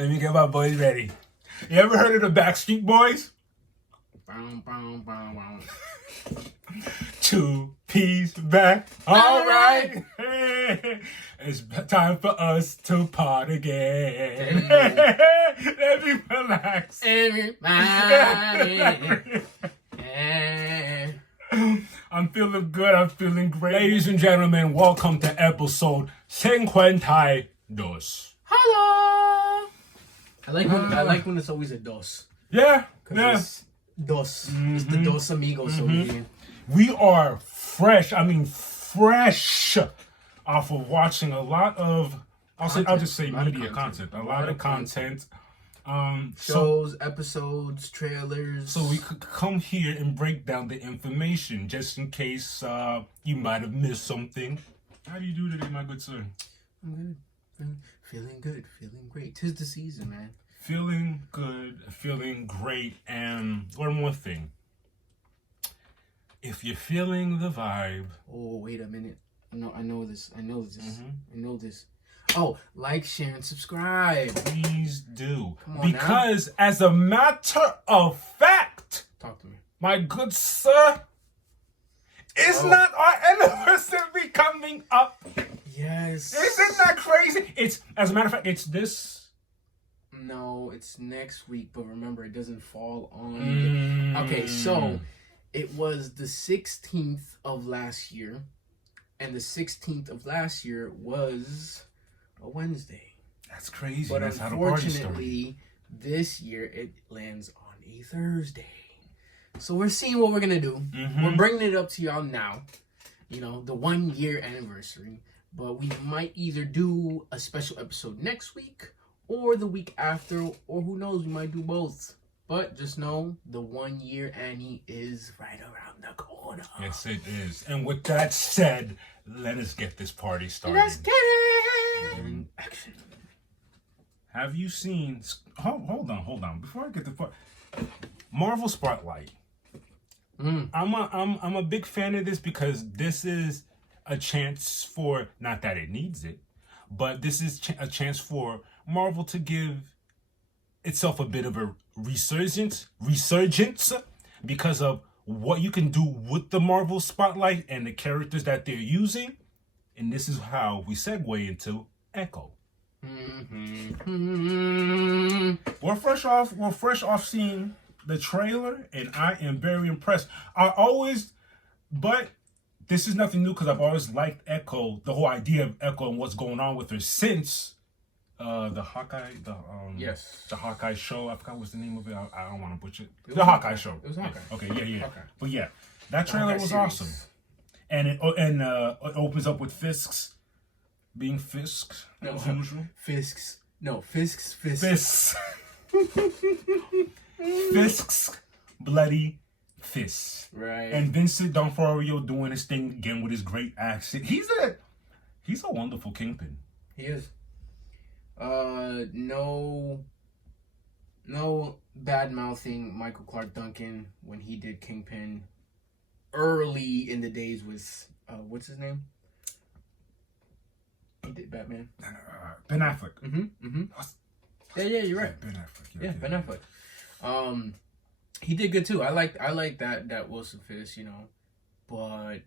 Let me get my boys ready. You ever heard of the Backstreet Boys? Two peas back. All right. It's time for us to part again. Let me relax. Everybody. I'm feeling good. I'm feeling great. Ladies and gentlemen, welcome to episode 52. Hello. I like when it's always a dos. Yeah. It's dos. It's the dos amigos over here. We are fresh. I mean, fresh off of watching a lot of. I'll just say media content. A lot of content. Shows, episodes, trailers. So we could come here and break down the information just in case you might have missed something. How do you do today, my good sir? I'm good. Feeling good. Feeling great. 'Tis the season, man. Feeling good, feeling great, and one more thing. If you're feeling the vibe. Oh, wait a minute. I know this. I know this. Oh, like, share, and subscribe. Please do. Come on because as a matter of fact, talk to me. My good sir, it's not our anniversary coming up. Yes. Isn't that crazy? It's, as a matter of fact, it's this. No, it's next week, but remember, it doesn't fall on... Okay, so it was the 16th of last year, and the 16th of last year was a Wednesday. That's crazy. But that's how the party started. unfortunately, this year, it lands on a Thursday. So we're seeing what we're going to do. We're bringing it up to y'all now. You know, the 1 year anniversary. But we might either do a special episode next week or the week after, or who knows, we might do both. But just know the 1 year Annie is right around the corner. Yes, it is. And with that said, let us get this party started. Let's get it! Action. Have you seen... Hold on. Before I get the part... Marvel Spotlight. I'm a big fan of this because this is a chance for... Not that it needs it, but this is a chance for Marvel to give itself a bit of a resurgence because of what you can do with the Marvel Spotlight and the characters that they're using. And this is how we segue into Echo. We're fresh off seeing the trailer, and I am very impressed. But this is nothing new because I've always liked Echo, the whole idea of Echo and what's going on with her since the Hawkeye, the Hawkeye show. I forgot what's the name of it. I don't want to butcher it. The Hawkeye show. It was Hawkeye. Okay, yeah. Hawkeye. But yeah, that trailer was awesome, and it opens up with Fisk's being Fisk as usual. Fisk's. Fisk's bloody fists. Right. And Vincent D'Onofrio doing his thing again with his great accent. He's a wonderful Kingpin. He is. No bad mouthing Michael Clark Duncan when he did Kingpin early in the days with what's his name? He did Batman. Ben Affleck. Yeah, you're right. Ben Affleck. Yeah, Ben Affleck. He did good too. I like that Wilson Fisk, you know. But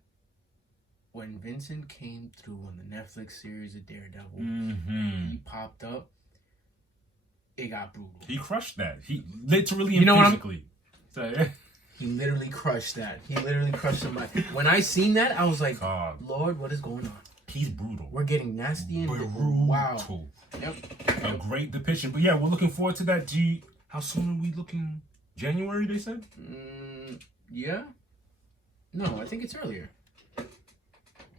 when Vincent came through on the Netflix series of Daredevil, he popped up. It got brutal. He crushed that. He literally and physically. He literally crushed that. He literally crushed somebody. When I seen that, I was like, Lord, what is going on? He's brutal. We're getting nasty and brutal. Wow. Yep. A great depiction. But yeah, we're looking forward to that. How soon are we looking? January, they said? Yeah. No, I think it's earlier.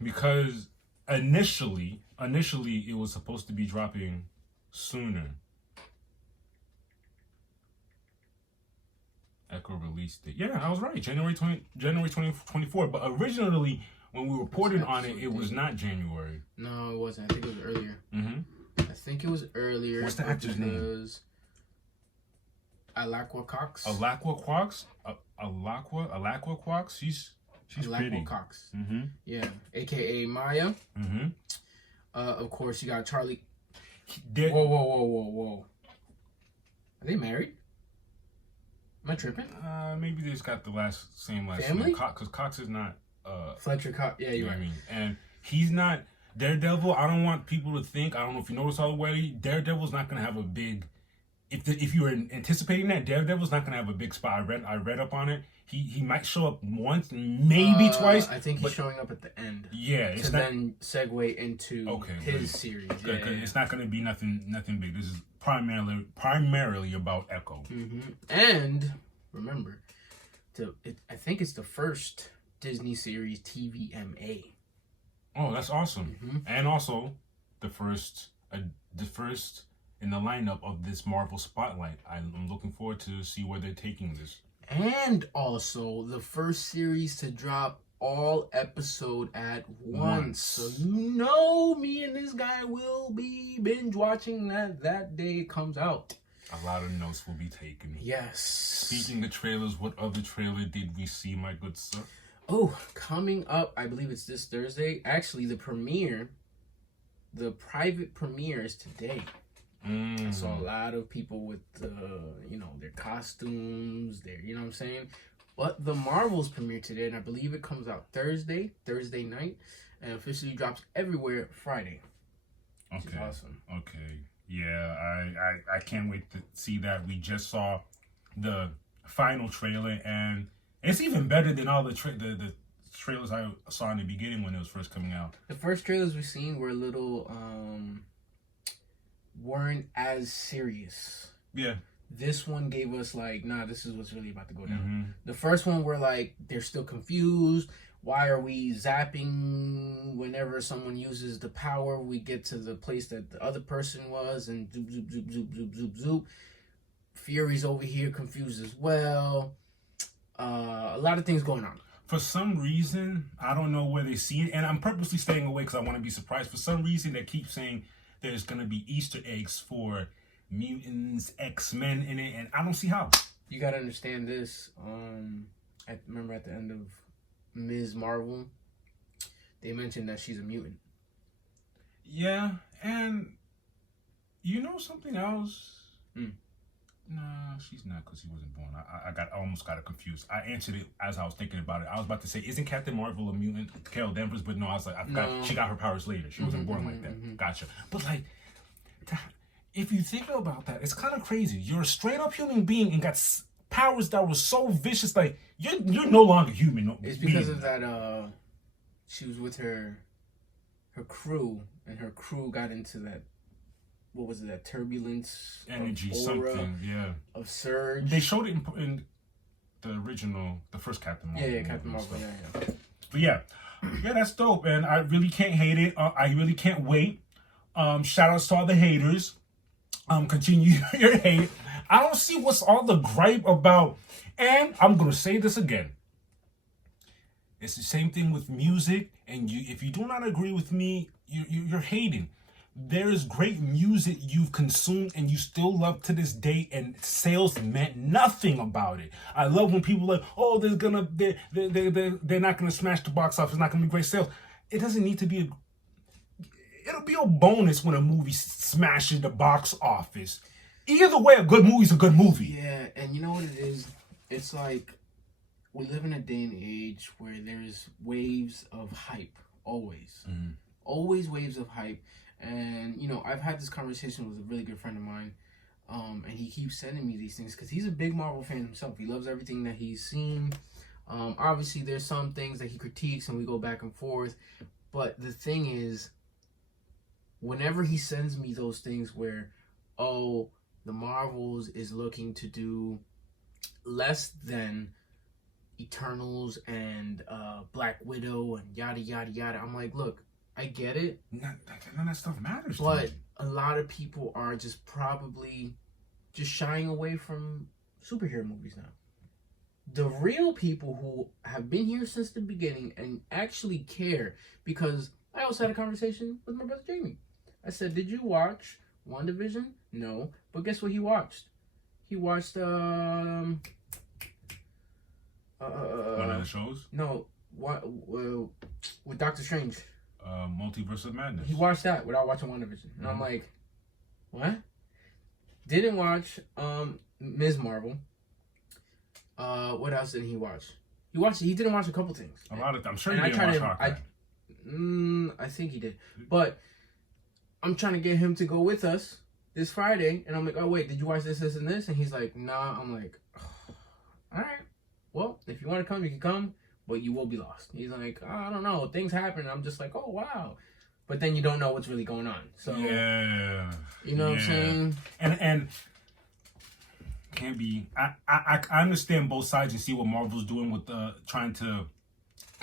Because initially it was supposed to be dropping sooner. Echo release date. Yeah, I was right. January 2024. But originally, when we reported on it, it was not January. No, it wasn't. I think it was earlier. I think it was earlier. What's the actor's name? Alaqua Cox. Alaqua Cox? Alaqua Cox? She's pretty. Cox. Yeah. AKA Maya. Of course, you got Charlie. Whoa. Are they married? Am I tripping? Maybe they just got the same last Family? name. Because Cox is not. Fletcher Cox. Yeah, you're right. I mean, and he's not Daredevil. I don't want people to think. I don't know if you notice already. Daredevil's not gonna have a big. If you were anticipating that, Daredevil's not gonna have a big spot. I read up on it. He might show up once, maybe twice. I think he's showing up at the end. Yeah, it's then segue into his series. Good, yeah. It's not gonna be nothing big. This is primarily about Echo. Mm-hmm. And remember, I think it's the first Disney series TVMA. Oh, that's awesome! Mm-hmm. And also the first in the lineup of this Marvel Spotlight. I'm looking forward to see where they're taking this. And also the first series to drop all episode at once. So you know me and this guy will be binge watching that day it comes out. A lot of notes will be taken. Yes. Speaking of trailers, what other trailer did we see, my good sir? Oh, coming up, I believe it's this Thursday. Actually, the private premiere is today. I saw a lot of people with their costumes, you know what I'm saying? But the Marvels premiere today, and I believe it comes out Thursday night, and officially drops everywhere Friday. Which is awesome. Okay. Yeah, I can't wait to see that. We just saw the final trailer, and it's even better than all the trailers I saw in the beginning when it was first coming out. The first trailers we've seen were a little weren't as serious. Yeah. This one gave us this is what's really about to go down. Mm-hmm. The first one we're they're still confused. Why are we zapping whenever someone uses the power? We get to the place that the other person was and zoop, zoop, zoop, zoop, zoop, zoop, zoop. Fury's over here confused as well. A lot of things going on. For some reason, I don't know where they see it, and I'm purposely staying away because I want to be surprised. For some reason, they keep saying there's going to be Easter eggs for mutants, X-Men in it, and I don't see how. You got to understand this. Remember at the end of Ms. Marvel, they mentioned that she's a mutant. Yeah, and you know something else? Nah, she's not because he wasn't born. I almost got it confused. I answered it as I was thinking about it. I was about to say, isn't Captain Marvel a mutant? Carol Danvers, but no, I was like, I forgot. She got her powers later. She wasn't born like that. Gotcha. But if you think about that, it's kind of crazy. You're a straight up human being and got powers that were so vicious. You're no longer human. It's because of that. She was with her crew, and her crew got into that. What was it? That turbulence, energy, aura, something, yeah. Of surge. They showed it in the original, the first Captain Marvel. Yeah, Captain Marvel. Yeah. But yeah, that's dope, and I really can't hate it. I really can't wait. Shout outs to all the haters. Continue your hate. I don't see what's all the gripe about, and I'm gonna say this again. It's the same thing with music, and if you do not agree with me, you're hating. There is great music you've consumed and you still love to this day, and sales meant nothing about it. I love when people are like, oh, they're not gonna smash the box office, it's not gonna be great sales. It doesn't need to be it'll be a bonus when a movie smashes the box office. Either way, a good movie's a good movie. Yeah, and you know what it is? It's like we live in a day and age where there's waves of hype, always. Mm-hmm. Always waves of hype. And, I've had this conversation with a really good friend of mine, and he keeps sending me these things because he's a big Marvel fan himself. He loves everything that he's seen. Obviously, there's some things that he critiques, and we go back and forth. But the thing is, whenever he sends me those things where, the Marvels is looking to do less than Eternals and Black Widow and yada, yada, yada, I'm like, look, I get it. None of that stuff matters. But a lot of people are just probably just shying away from superhero movies now. The real people who have been here since the beginning and actually care, because I also had a conversation with my brother Jamie. I said, did you watch WandaVision? No. But guess what he watched? He watched one of the shows? No. With Doctor Strange. Multiverse of Madness. He watched that without watching WandaVision. And I'm like, what? Didn't watch Ms. Marvel. What else did he watch? He didn't watch a couple things. A lot of. I'm sure And he didn't watch Hawkeye. I think he did. But I'm trying to get him to go with us this Friday, and I'm like, oh wait, did you watch this, this, and this? And he's like, nah. I'm like, all right. Well, if you want to come, you can come, but you will be lost. He's like, oh, I don't know, things happen. I'm just like, oh wow, but then you don't know what's really going on. So yeah, you know what I'm saying? And can't be. I understand both sides and see what Marvel's doing with trying to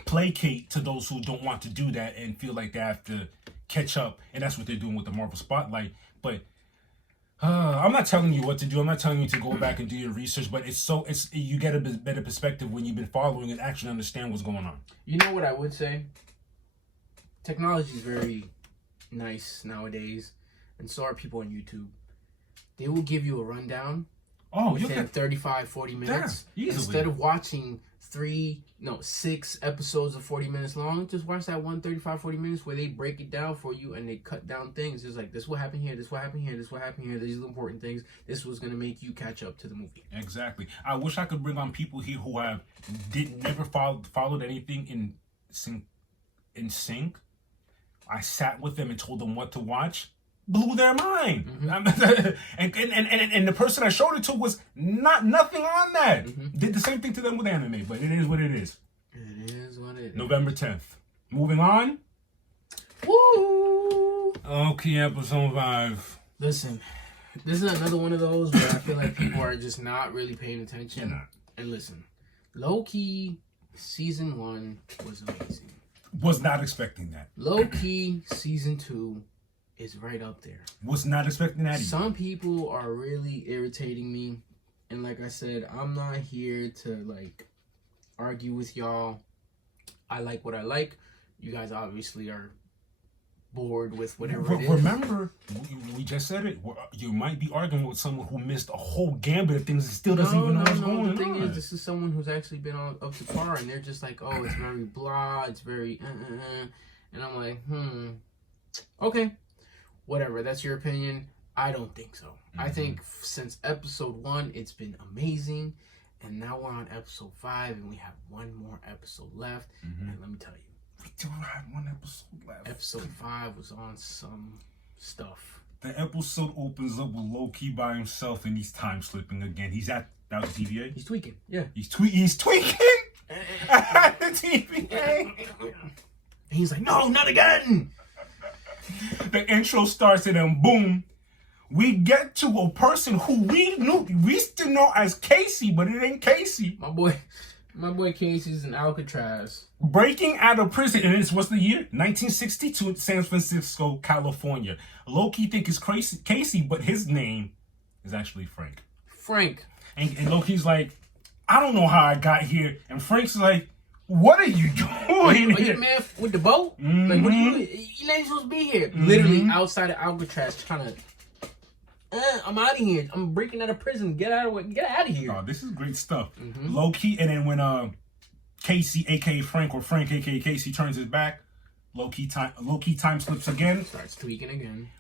placate to those who don't want to do that and feel like they have to catch up, and that's what they're doing with the Marvel Spotlight. But I'm not telling you what to do. I'm not telling you to go back and do your research. But you get a better perspective when you've been following and actually understand what's going on. You know what I would say? Technology is very nice nowadays, and so are people on YouTube. They will give you a rundown. Oh, within 35, 40 minutes. Yeah, instead of watching 6 episodes of 40 minutes long, just watch that 35, 40 minutes where they break it down for you and they cut down things. It's like, this what happened here, this what happened here, this what happened here, these are the important things. This was going to make you catch up to the movie. Exactly. I wish I could bring on people here who have never followed anything in sync. I sat with them and told them what to watch. Blew their mind. Mm-hmm. and the person I showed it to was nothing on that. Mm-hmm. Did the same thing to them with anime, but it is what it is. It is what it is. November 10th. Moving on. Woo! Okay, episode 5. Listen, this is another one of those where I feel like people are just not really paying attention. You're not. And listen, low-key, season 1 was amazing. Was not expecting that. Low-key, season 2 is right up there. Was not expecting that either. Some people are really irritating me, and like I said, I'm not here to argue with y'all. I like what I like. You guys obviously are bored with whatever it is. Remember, we just said it. You might be arguing with someone who missed a whole gambit of things and still doesn't even know what's going on. The thing is, this is someone who's actually been up to par, and they're just like, oh, it's very blah, it's very and I'm like, okay. Whatever, that's your opinion. I don't think so. Mm-hmm. I think since episode 1, it's been amazing. And now we're on episode 5, and we have one more episode left. Mm-hmm. And let me tell you. We do have one episode left. Episode 5 was on some stuff. The episode opens up with Loki by himself, and he's time slipping again. That was TVA? He's tweaking, yeah. He's tweaking? At the TVA? He's like, no, not again! The intro starts and then boom, we get to a person who we still know as Casey, but it ain't Casey. My boy Casey's in Alcatraz. Breaking out of prison, and it's what's the year? 1962 in San Francisco, California. Loki think it's Casey, but his name is actually Frank. And Loki's like, I don't know how I got here. And Frank's like, what are you doing? Are you man with the boat? Mm-hmm. Like, what are you doing? You ain't supposed to be here. Mm-hmm. Literally outside of Alcatraz, trying to. I'm out of here. I'm breaking out of prison. Get out of here. Oh, this is great stuff. Mm-hmm. Loki, and then when Casey, aka Frank, or Frank, aka Casey, turns his back, Loki time slips again. Starts tweaking again.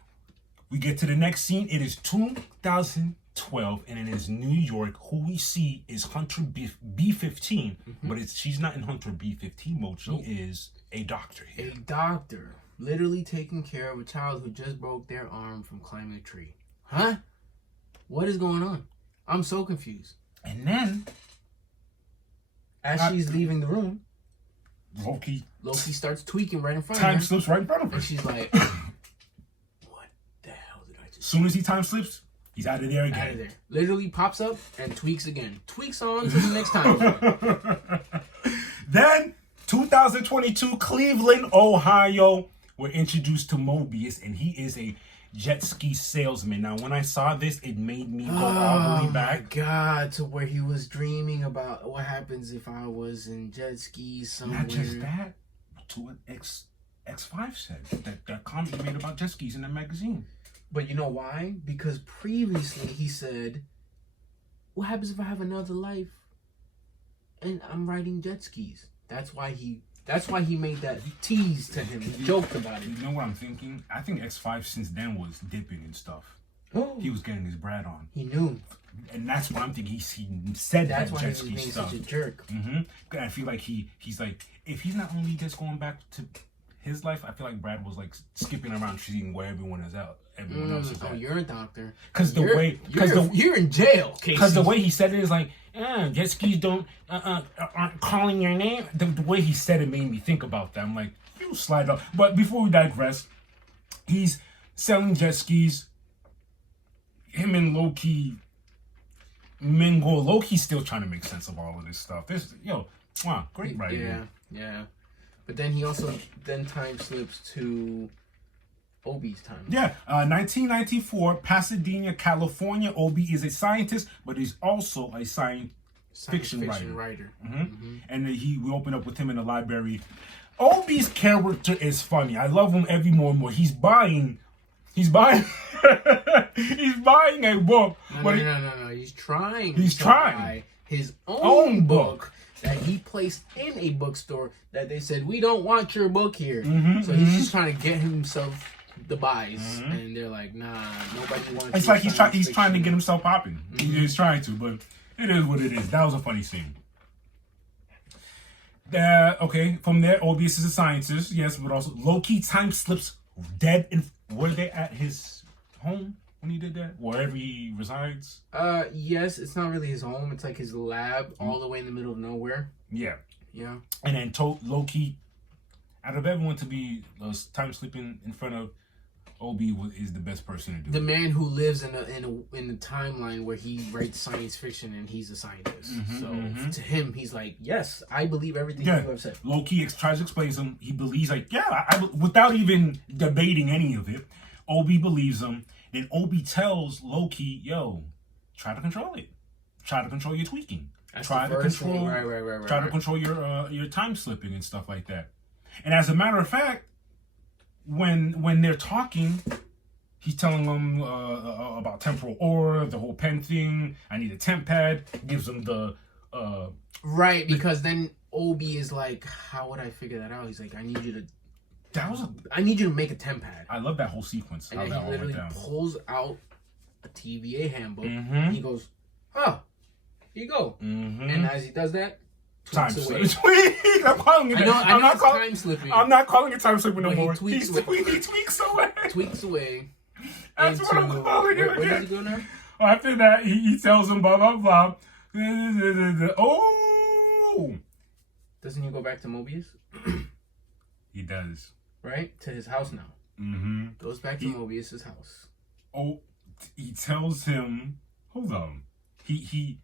We get to the next scene. It is 2012, and it is New York. Who we see is Hunter B-15, mm-hmm. but she's not in Hunter B-15 mode. She is a doctor here. A doctor, literally taking care of a child who just broke their arm from climbing a tree. Huh? What is going on? I'm so confused. And then, as she's leaving the room, Loki starts tweaking right in front of her. Time slips right in front of her. And she's like, what the hell did I just do? As soon as he time slips, he's out of there again. Out of there. Literally pops up and tweaks again. Tweaks on to the next time. Then, 2022, Cleveland, Ohio, we're introduced to Mobius, and he is a jet ski salesman. Now, when I saw this, it made me go all the way back. Oh, my God, to where he was dreaming about what happens if I was in jet skis somewhere. Not just that, to what X5 said, that comment he made about jet skis in that magazine. But you know why? Because previously he said, what happens if I have another life and I'm riding jet skis? That's why he made that tease to him. He joked about it. You know what I'm thinking? I think X5 since then was dipping and stuff. he was getting his Brad on. He knew. And that's what I'm thinking. He said that's that why jet he ski was being stuff. such a jerk. I feel like he's like, if he's not only just going back to his life, I feel like Brad was like skipping around seeing where everyone is out. Everyone else is at. You're a doctor. Because you're in jail. Because the way he said it is like, jet skis aren't calling your name. The way he said it made me think about that. I'm like, you slide up. But before we digress, he's selling jet skis. Him and Loki mingle. Loki's still trying to make sense of all of this stuff. Wow, great writing. Yeah. But then he also time slips to Obi's time. Yeah, 1994, Pasadena, California. Obi is a scientist, but he's also a science fiction writer. And we open up with him in the library. Obi's character is funny. I love him every more and more. He's buying he's buying a book. No. He's trying to buy his own book that he placed in a bookstore that they said, we don't want your book here. So he's just trying to get himself the buys. And they're like, nah, nobody wants It's like he's trying to get himself popping. He's trying to, but it is what it is. That was a funny scene. Okay, from there, Obius is a scientist, yes, but also Loki time slips dead. Were they at his home when he did that? Wherever he resides? Yes, it's not really his home. It's like his lab all the way in the middle of nowhere. Yeah. Yeah. And then Loki, out of everyone to be time slipping in front of Obi, is the best person to do the it. Man who lives in the timeline where he writes science fiction and he's a scientist. To him, he's like, yes, I believe everything you have said. Loki tries to explain him. He believes, like, without even debating any of it, Obi believes him. Then Obi tells Loki, yo, try to control it. Try to control your tweaking. Try to control your time slipping and stuff like that. And as a matter of fact, when they're talking, he's telling them about temporal aura, the whole pen thing. I need a temp pad. Gives them the because then Obi is like, how would I figure that out? He's like, I need you to make a temp pad. I love that whole sequence. And then he literally pulls out a TVA handbook. And he goes, oh, here you go. And as he does that, time slipping. I'm calling it. I know it's time slipping. I'm not calling it time slipping no more. He tweaks away. Tweaks away. That's what I'm calling it. Where does he go now? After that, he tells him blah blah blah. Oh. Doesn't he go back to Mobius? He does. Right? To his house now. Goes back to Mobius's house. Oh, he tells him. Hold on. He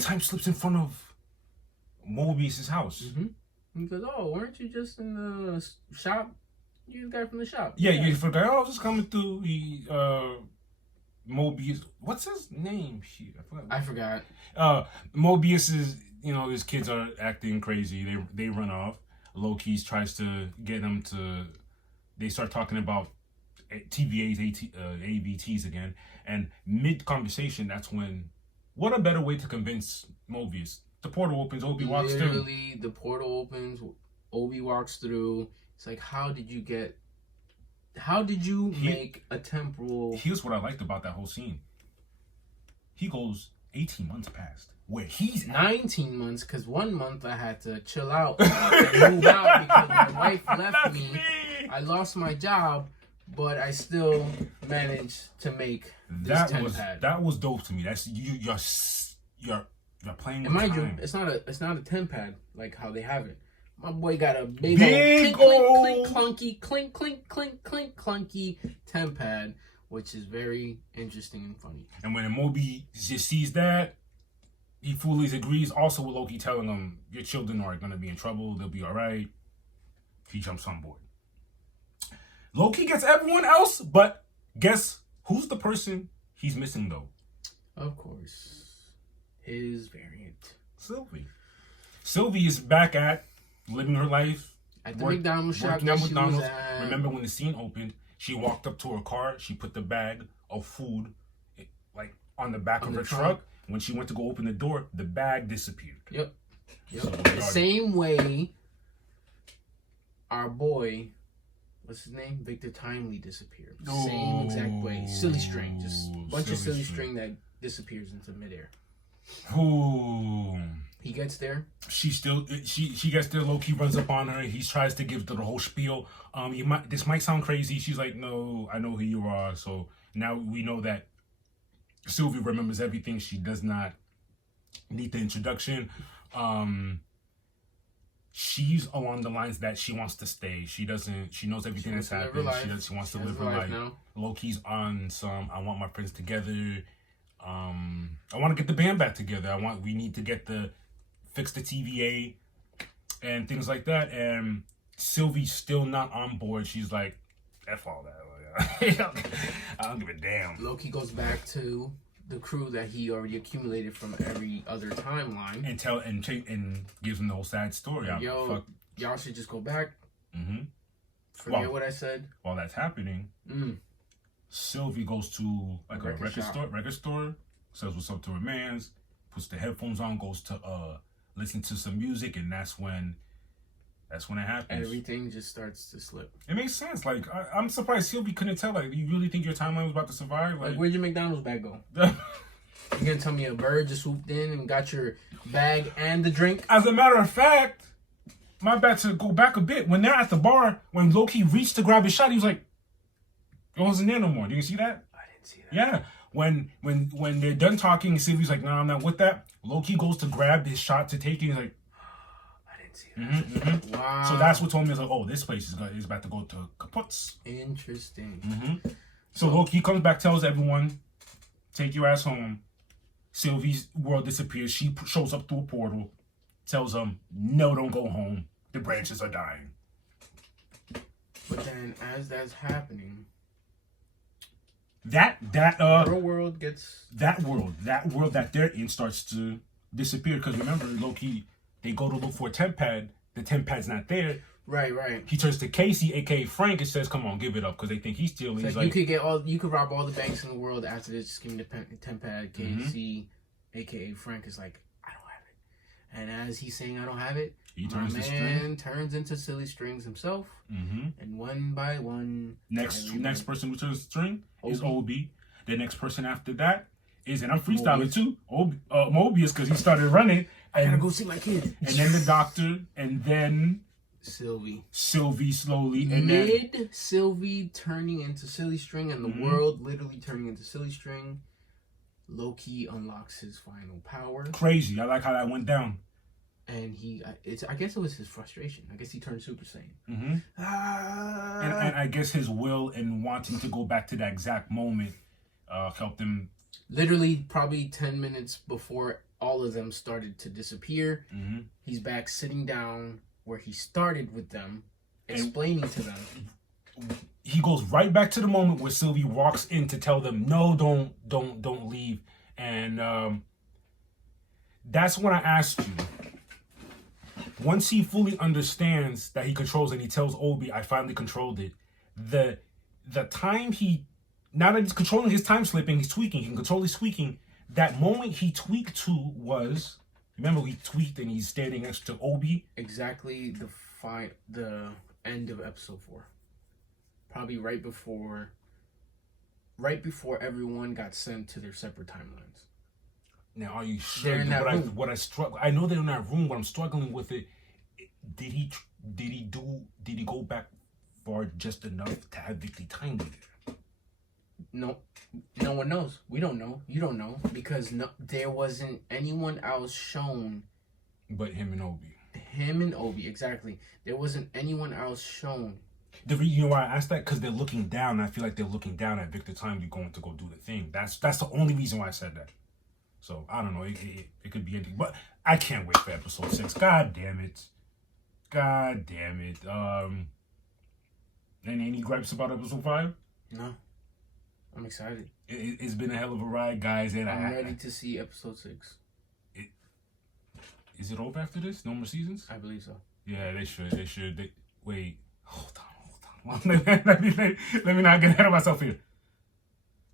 time slips in front of Mobius's house. He goes, oh, weren't you just in the shop? You the guy from the shop. Yeah, you forgot. I was just coming through. Mobius. What's his name? Shit, I forgot. Mobius is, his kids are acting crazy. They run off. Loki tries to get them to. They start talking about TVAs, AVTs again, and mid conversation, that's when. What a better way to convince Mobius? The portal opens. Obi walks through. Literally, the portal opens. Obi walks through. It's like, how did you make a temporal... Here's what I liked about that whole scene. He goes, 18 months passed. Where he's 19 months, because 1 month I had to chill out and move out because my wife left me. I lost my job, but I still managed to make this temp pad. That was dope to me. That's you're playing with mind time. You, it's not a temp pad like how they have it. My boy got a big old clink clunky temp pad, which is very interesting and funny. And when Moby just sees that, he fully agrees. Also with Loki telling him, your children are going to be in trouble. They'll be all right. He jumps on board. Loki gets everyone else, but guess who's the person he's missing, though? Of course. His variant. Sylvie. Sylvie is back at living her life. At the McDonald's shop. Remember when the scene opened, she walked up to her car. She put the bag of food on the back of her truck. When she went to go open the door, the bag disappeared. Yep. So the same way our boy what's his name? Victor Timely disappeared. Same exact way. Silly string. Just a bunch of silly string that disappears into midair. Ooh. He gets there. She gets there. Loki runs up on her. He tries to give the whole spiel. This might sound crazy. She's like, no, I know who you are. So now we know that Sylvie remembers everything. She does not need the introduction. She's along the lines that she wants to stay. She doesn't. She knows everything that's happened. She wants to live her life. Now. Loki's on some. I want my friends together. I want to get the band back together. We need to fix the TVA and things like that. And Sylvie's still not on board. She's like, F all that. I don't give a damn. Loki goes back to the crew that he already accumulated from every other timeline and gives them the whole sad story. Y'all should just go back. Mm-hmm. Forget what I said. While that's happening, Sylvie goes to like a record store, says what's up to her mans, puts the headphones on, goes to listen to some music, and that's when it happens. Everything just starts to slip. It makes sense. Like I'm surprised Sylvie couldn't tell. Like, you really think your timeline was about to survive? Like where'd your McDonald's bag go? You gonna tell me a bird just swooped in and got your bag and the drink? As a matter of fact, my bad to go back a bit. When they're at the bar, when Loki reached to grab his shot, he was like, it wasn't there no more. Did you see that? I didn't see that. Yeah. When they're done talking, Sylvie's like, no, I'm not with that. Loki goes to grab his shot to take it. He's like, I didn't see that. Mm-hmm. Wow. So that's what told me, like, oh, this place is about to go to kaputs. Interesting. Mm-hmm. So Loki comes back, tells everyone, take your ass home. Sylvie's world disappears. She shows up through a portal, tells them, no, don't go home. The branches are dying. But then, as that's happening, her world gets that world that they're in starts to disappear. Because remember, Loki, they go to look for a temp pad. The temp pad's not there. Right. He turns to Casey, aka Frank, and says, "Come on, give it up," because they think he's stealing. He's like, you could rob all the banks in the world after this. Just give me the temp pad. Casey, aka Frank, is like, I don't have it. And as he's saying, I don't have it, he turns into silly strings himself. Mm-hmm. And one by one, next person who turns string is Obi. The next person after that is, and I'm freestyling too, Mobius, because he started running. I gotta go see my kid. And then the doctor, and then Sylvie slowly, and Sylvie turning into silly string, and the world literally turning into silly string. Loki unlocks his final power. Crazy. I like how that went down. And I guess it was his frustration. I guess he turned Super Saiyan. Mm-hmm. And I guess his will and wanting to go back to that exact moment helped him. Literally, probably 10 minutes before all of them started to disappear, he's back sitting down where he started with them, explaining to them. He goes right back to the moment where Sylvie walks in to tell them, no, don't leave. And that's when I asked you, once he fully understands that he controls and he tells Obi, I finally controlled it, the time now that he's controlling his time slipping, he's tweaking, he can control his tweaking. That moment he tweaked to was, remember he tweaked and he's standing next to Obi? Exactly the end of episode 4. Probably right before everyone got sent to their separate timelines. Now, are you sure? I know they're in that room. What I'm struggling with it. Did he go back far just enough to have Victor Timely there? No one knows. We don't know. You don't know, because there wasn't anyone else shown. But him and Obi. Him and Obi, exactly. There wasn't anyone else shown. You know why I asked that? Because they're looking down. And I feel like they're looking down at Victor Timely going to go do the thing. That's the only reason why I said that. So, I don't know. It could be anything. But I can't wait for episode 6. God damn it. Any gripes about episode 5? No. I'm excited. It's been a hell of a ride, guys. And I'm ready to see episode 6. Is it over after this? No more seasons? I believe so. Yeah, they should. Wait. Hold on. Let me not get ahead of myself here.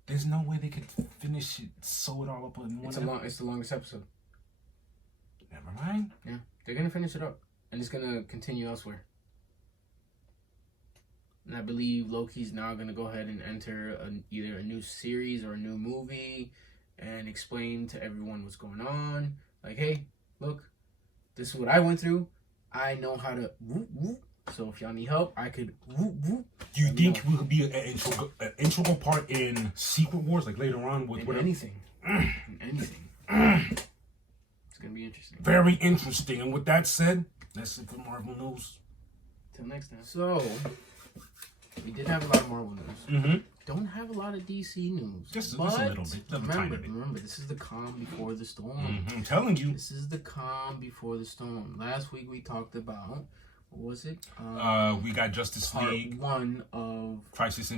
There's no way they could finish it, sew it all up in one. It's the longest episode. Never mind. Yeah, they're gonna finish it up, and it's gonna continue elsewhere. And I believe Loki's now going to go ahead and enter either a new series or a new movie and explain to everyone what's going on. Like, hey, look, this is what I went through. I know how to whoop, whoop. So if y'all need help, I could whoop, whoop. Do you think we could be an integral part in Secret Wars, like later on with whatever? Anything. Anything. It's going to be interesting. Very interesting. And with that said, that's it for Marvel news. Till next time. So, we did have a lot of Marvel news. Mm-hmm. Don't have a lot of DC news. Just a little bit. Remember, this is the calm before the storm. Mm-hmm. I'm telling you. This is the calm before the storm. Last week we talked about, what was it? We got Justice League. Part 1 of Crisis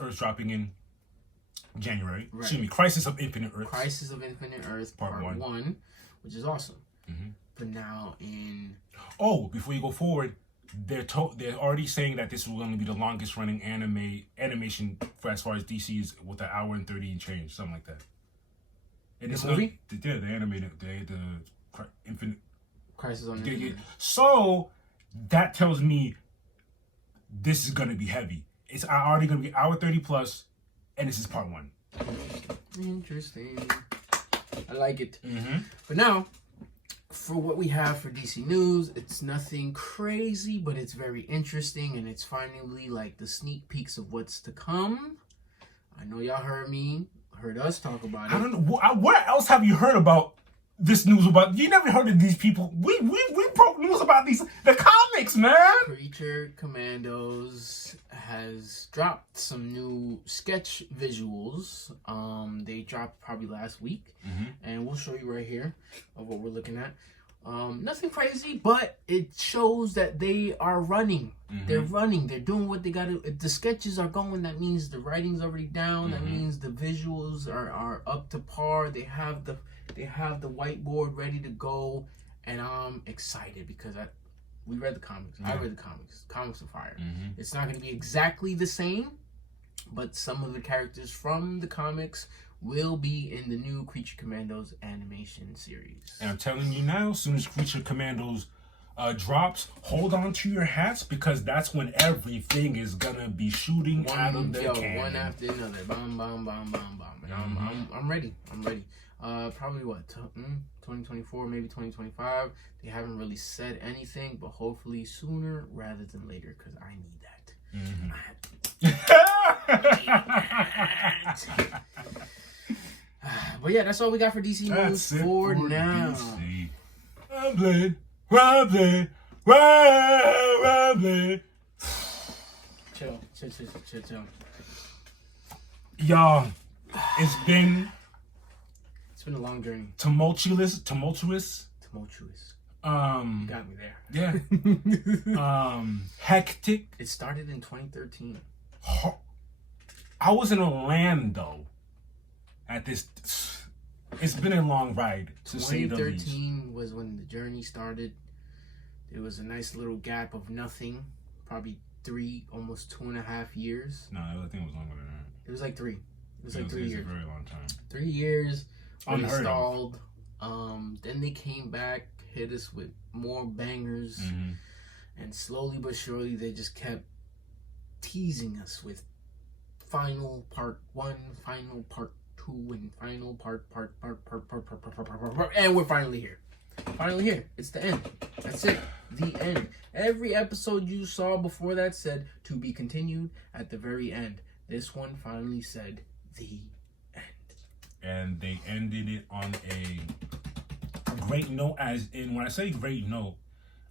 Earth dropping in January. Right. Excuse me, Crisis of Infinite Earth. Crisis of Infinite Earth Part 1, which is awesome. Mm-hmm. But now in... Oh, before you go forward, they're already saying that this is going to be the longest running animation for as far as DC is, with an hour and 30 change, something like that. And the movie? The animated, the Infinite Crisis on Infinite. So that tells me this is going to be heavy. It's already going to be hour 30 plus, and this is part 1. Interesting. I like it. Mm-hmm. But now, for what we have for DC News, it's nothing crazy, but it's very interesting, and it's finally like the sneak peeks of what's to come. I know y'all heard us talk about it. I don't know. Where else have you heard about this news about? You never heard of these people. We broke news about the comics, man. Creature Commandos has dropped some new sketch visuals. They dropped probably last week, and we'll show you right here of what we're looking at. Nothing crazy, but it shows that they are running. They're running. They're doing what they got to. If the sketches are going, that means the writing's already down. That means the visuals are up to par. They have the whiteboard ready to go, and I'm excited because we read the comics. I read the comics. Comics are fire. It's not going to be exactly the same, but some of the characters from the comics will be in the new Creature Commandos animation series. And I'm telling you now, as soon as Creature Commandos drops, hold on to your hats, because that's when everything is gonna be shooting out of the cannon. One after another, bomb, bomb, bomb, bomb, bomb. And I'm ready. Probably what 2024, maybe 2025. They haven't really said anything, but hopefully sooner rather than later, because I need that. But yeah, that's all we got for DC news for now. DC. Rumbling. Chill. Y'all, it's been a long journey. Tumultuous. You got me there. Yeah. Hectic. It started in 2013. I was in Orlando at this. It's been a long ride, to say the least. 2013 was when the journey started. There was a nice little gap of nothing, probably 3, almost 2.5 years. No, I think it was longer than that. It was like 3. It was like 3 years. A very long time. 3 years. Unheard installed. Then they came back, hit us with more bangers, and slowly but surely they just kept teasing us with final part 1, final part 2, and final part, and we're finally here. It's the end. That's it. The end. Every episode you saw before that said to be continued at the very end. This one finally said the end. And they ended it on a great note, as in, when I say great note,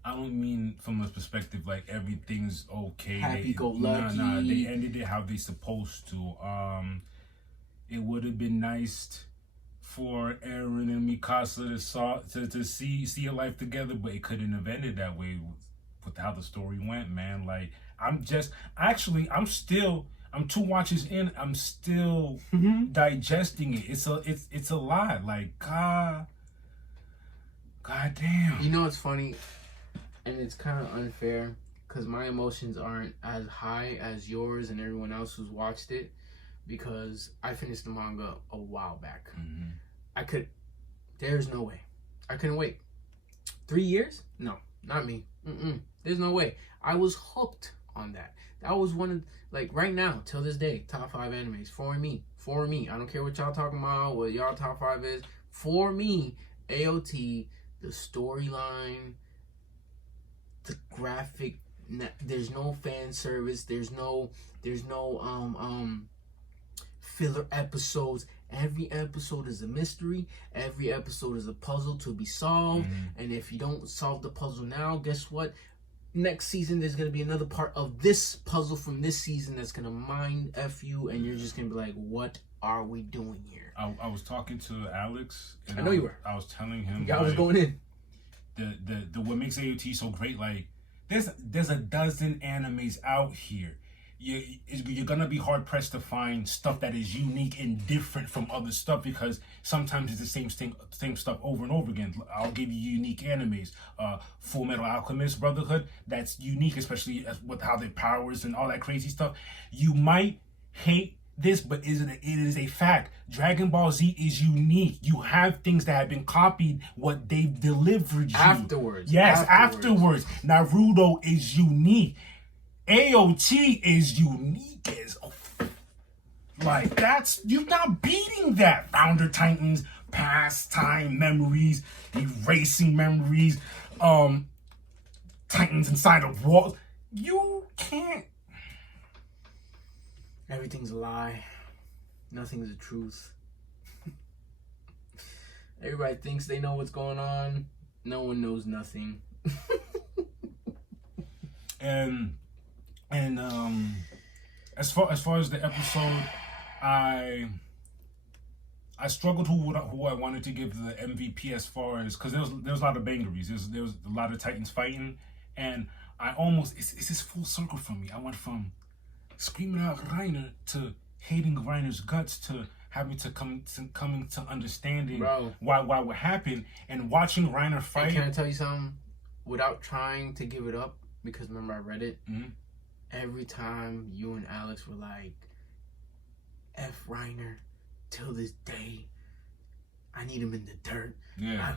I don't mean from a perspective like everything's okay. Happy-go-lucky. Nah, they ended it how they supposed to. It would have been nice for Aaron and Mikasa to see a life together, but it couldn't have ended that way with how the story went, man. Like, I'm 2 watches in, I'm still digesting it. It's a lot. Like, God damn. You know what's funny? And it's kind of unfair, because my emotions aren't as high as yours and everyone else who's watched it, because I finished the manga a while back. There's no way. I couldn't wait. 3 years? No, not me. There's no way. I was hooked on that. That was one of, like, right now, till this day, top 5 animes for me. For me, I don't care what y'all talking about, what y'all top 5 is. For me, AOT, the storyline, the graphic. There's no fan service. There's no filler episodes. Every episode is a mystery. Every episode is a puzzle to be solved. And if you don't solve the puzzle now, guess what? Next season, there's going to be another part of this puzzle from this season that's going to mind F you. And you're just going to be like, what are we doing here? I was talking to Alex. And I know you were. I was telling him. I was going in. The what makes AOT so great, like, there's a dozen animes out here. You're gonna be hard pressed to find stuff that is unique and different from other stuff, because sometimes it's the same stuff over and over again. I'll give you unique animes. Full Metal Alchemist Brotherhood, that's unique, especially with how their powers and all that crazy stuff. You might hate this, but it is a fact. Dragon Ball Z is unique. You have things that have been copied, what they've delivered you. Afterwards. Yes, afterwards. Naruto is unique. AOT is unique as like, that's, you're not beating that. Founder Titans, pastime memories, erasing memories, Titans inside of walls. You can't. Everything's a lie. Nothing's the truth. Everybody thinks they know what's going on. No one knows nothing. And as far as the episode, I struggled who I wanted to give the MVP, as far as, because there was a lot of bangeries. There was a lot of Titans fighting, and I almost, it's this full circle for me. I went from screaming out Reiner to hating Reiner's guts to having to coming to understanding why what happened, and watching Reiner fight. And can I tell you something? Without trying to give it up, because remember I read it. Mm-hmm. Every time you and Alex were like, F Reiner, till this day, I need him in the dirt. Yeah.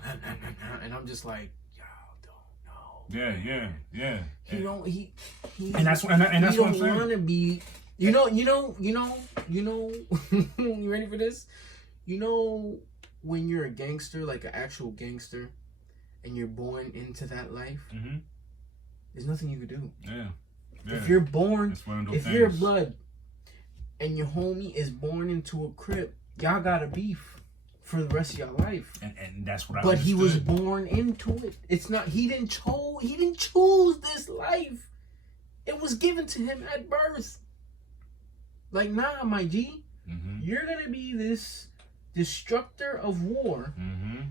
And I'm just like, y'all don't know. Yeah. He don't. He. And that's what I'm saying. He don't want to be. You know. You ready for this? You know, when you're a gangster, like an actual gangster, and you're born into that life, mm-hmm. there's nothing you could do. Yeah. If you're born, if things. you're blood, and your homie is born into a crib, y'all got a beef for the rest of your life. And that's what I. But understood. he was born into it. It's not. He didn't choose this life. It was given to him at birth. Like, nah, my G, mm-hmm. you're gonna be this destructor of war, mm-hmm.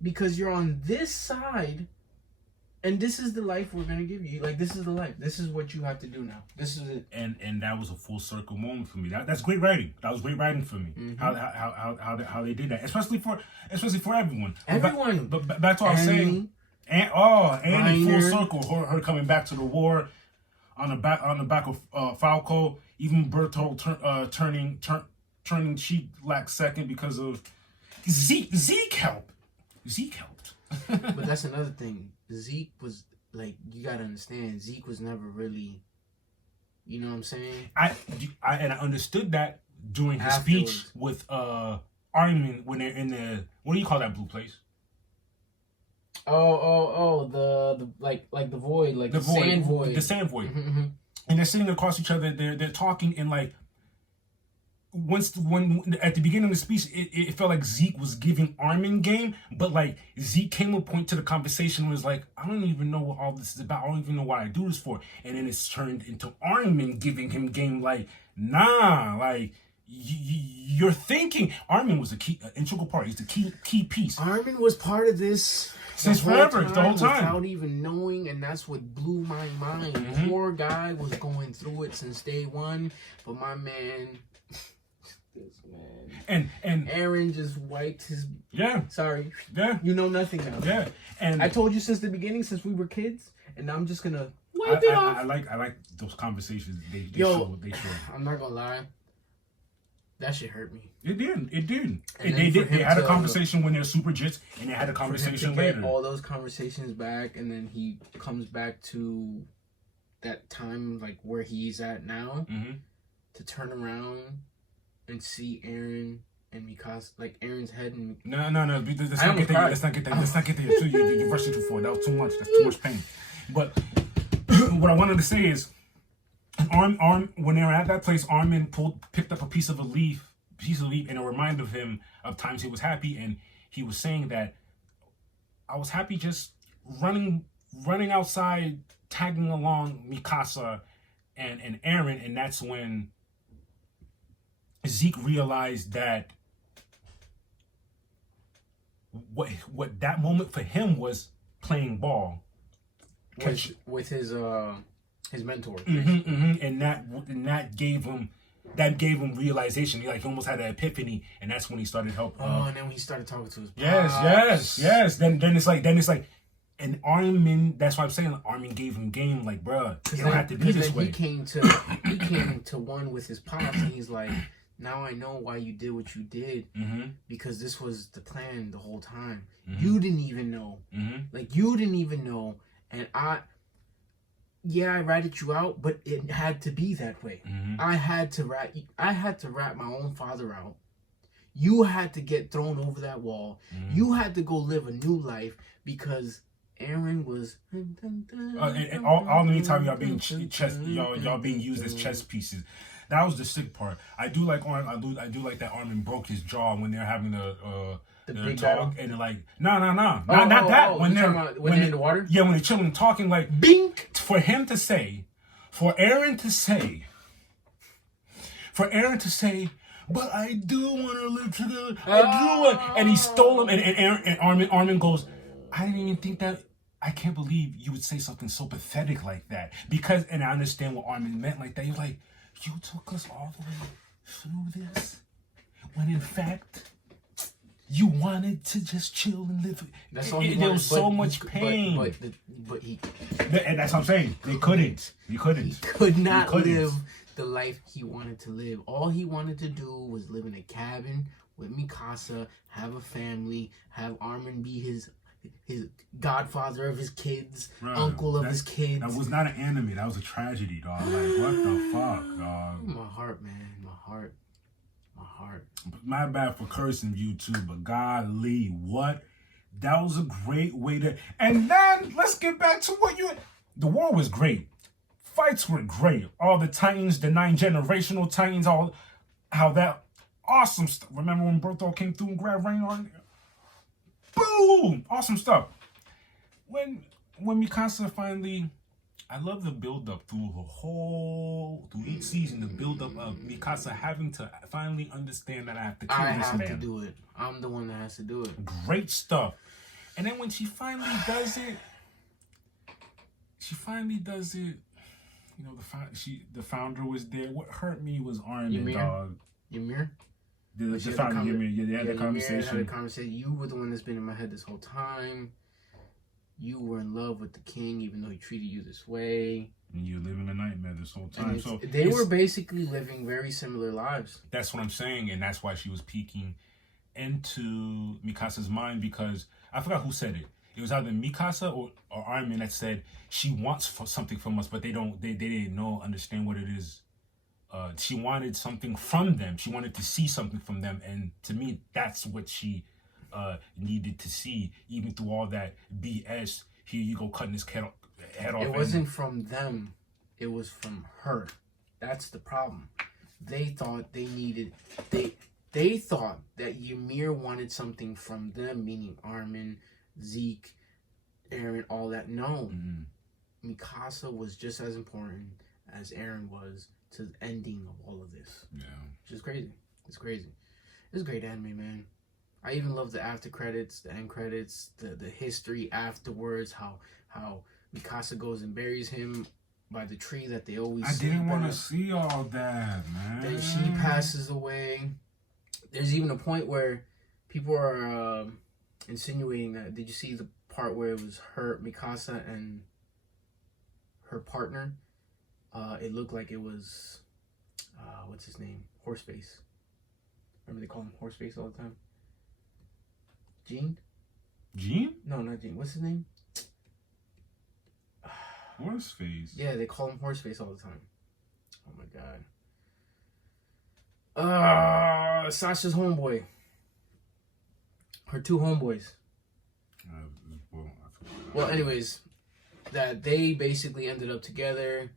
because you're on this side. And this is the life we're gonna give you. Like, this is the life. This is what you have to do now. This is it. And that was a full circle moment for me. That's great writing. That was great writing for me. Mm-hmm. How they did that, especially for everyone. Everyone. But back to what I was saying. And full circle. Her coming back to the war on the back of Falco. Even Bertolt turning cheek last second because of Zeke helped. But that's another thing. Zeke was, like, you gotta understand, Zeke was never really, you know what I'm saying? I understood that during his speech with Armin when they're in the, what do you call that blue place? The like the void, like the sand void. The sand void. Mm-hmm. And they're sitting across each other. They're talking, and like, when at the beginning of the speech, it felt like Zeke was giving Armin game, but like Zeke came a point to the conversation where it's like, I don't even know what all this is about. I don't even know why I do this for. And then it's turned into Armin giving him game, like, nah, like, you're thinking. Armin was an integral part. He's the key piece. Armin was part of this since forever, the whole time, without even knowing, and that's what blew my mind. Mm-hmm. Poor guy was going through it since day one, but my man. This man. And Aaron just wiped his. Yeah. Sorry. Yeah. You know nothing now. Yeah. And I told you since the beginning, since we were kids, and I'm just gonna wipe it off. I like those conversations. They show. I'm not gonna lie. That shit hurt me. It did. They had a conversation when they're super jits, and they had a conversation later. All those conversations back, and then he comes back to that time, like where he's at now, Mm-hmm. to turn around and see Eren and Mikasa, like Eren's head and No. Let's not get there. Let's not get there. Let's not get there. You rushed it too far. That was too much. That's too much pain. But what I wanted to say is, when they were at that place, Armin picked up a piece of a leaf, and it reminded him of times he was happy, and he was saying that I was happy just running outside, tagging along Mikasa and Eren, and that's when Zeke realized that what that moment for him was playing ball with his mentor. And that gave him realization. He almost had an epiphany, and that's when he started helping. And then when he started talking to his yes. Then it's like, and Armin. That's why I'm saying Armin gave him game. Like, bruh, you don't have to be this way. He came to one with his pops, and he's like, now I know why you did what you did, because this was the plan the whole time. You didn't even know, you didn't even know, and I ratted you out, but it had to be that way. I had to rat my own father out. You had to get thrown over that wall. You had to go live a new life because Eren was. And all the time y'all being y'all being used as chess pieces. That was the sick part. I do like I do like that Armin broke his jaw when they're having the big talk, battle? and they're like, no, not that. When they're in the water. Yeah, when they're chilling, talking, like, Bink. For Eren to say, but I do want to live together. I do want, and he stole him. And Armin goes, I didn't even think that. I can't believe you would say something so pathetic like that. Because, and I understand what Armin meant like that. He was like, you took us all the way through this, when in fact you wanted to just chill and live. That's all he wanted. There was so much pain. But he. And that's what I'm saying. They couldn't. He could not live the life he wanted to live. All he wanted to do was live in a cabin with Mikasa, have a family, have Armin be his godfather of his kids, uncle of his kids. That was not an anime. That was a tragedy, dog. Like, what the fuck, dog? My heart, man. My heart. My bad for cursing you too, but golly, what? That was a great way to. And then let's get back to what you. The war was great. Fights were great. All the Titans, the 9-generational Titans, all how that awesome stuff. Remember when Bertho came through and grabbed Rain on? Boom! Awesome stuff. When Mikasa finally, I love the build up through each season, the build up of Mikasa having to finally understand that I have to kill this man. I have to do it. I'm the one that has to do it. Great stuff. And then when she finally does it, you know, the founder was there. What hurt me was Armin, dog. Ymir? The founder, Ymir. They had the conversation. You were the one that's been in my head this whole time. You were in love with the king, even though he treated you this way. And you're living a nightmare this whole time. So they were basically living very similar lives. That's what I'm saying, and that's why she was peeking into Mikasa's mind, because I forgot who said it. It was either Mikasa or Armin that said she wants something from us, but they didn't understand what it is. She wanted something from them. She wanted to see something from them, and to me, that's what she needed to see. Even through all that BS, here you go cutting his head off. It wasn't from them. It was from her. That's the problem. They thought they thought that Ymir wanted something from them, meaning Armin, Zeke, Eren, all that. No. Mikasa was just as important as Eren was to the ending of all of this. Yeah. Which is crazy. It's crazy. It's a great anime, man. I even love the after credits, the end credits, the history afterwards, how Mikasa goes and buries him by the tree that they always I didn't want to see all that, man. Then she passes away. There's even a point where people are insinuating that. Did you see the part where it was her, Mikasa, and her partner? It looked like it was, what's his name? Horseface. Remember they call him Horseface all the time? Gene? Gene? No, not Gene. What's his name? Horseface? Yeah, they call him Horseface all the time. Oh my god. Sasha's homeboy. Her two homeboys. Well, anyways, that they basically ended up together,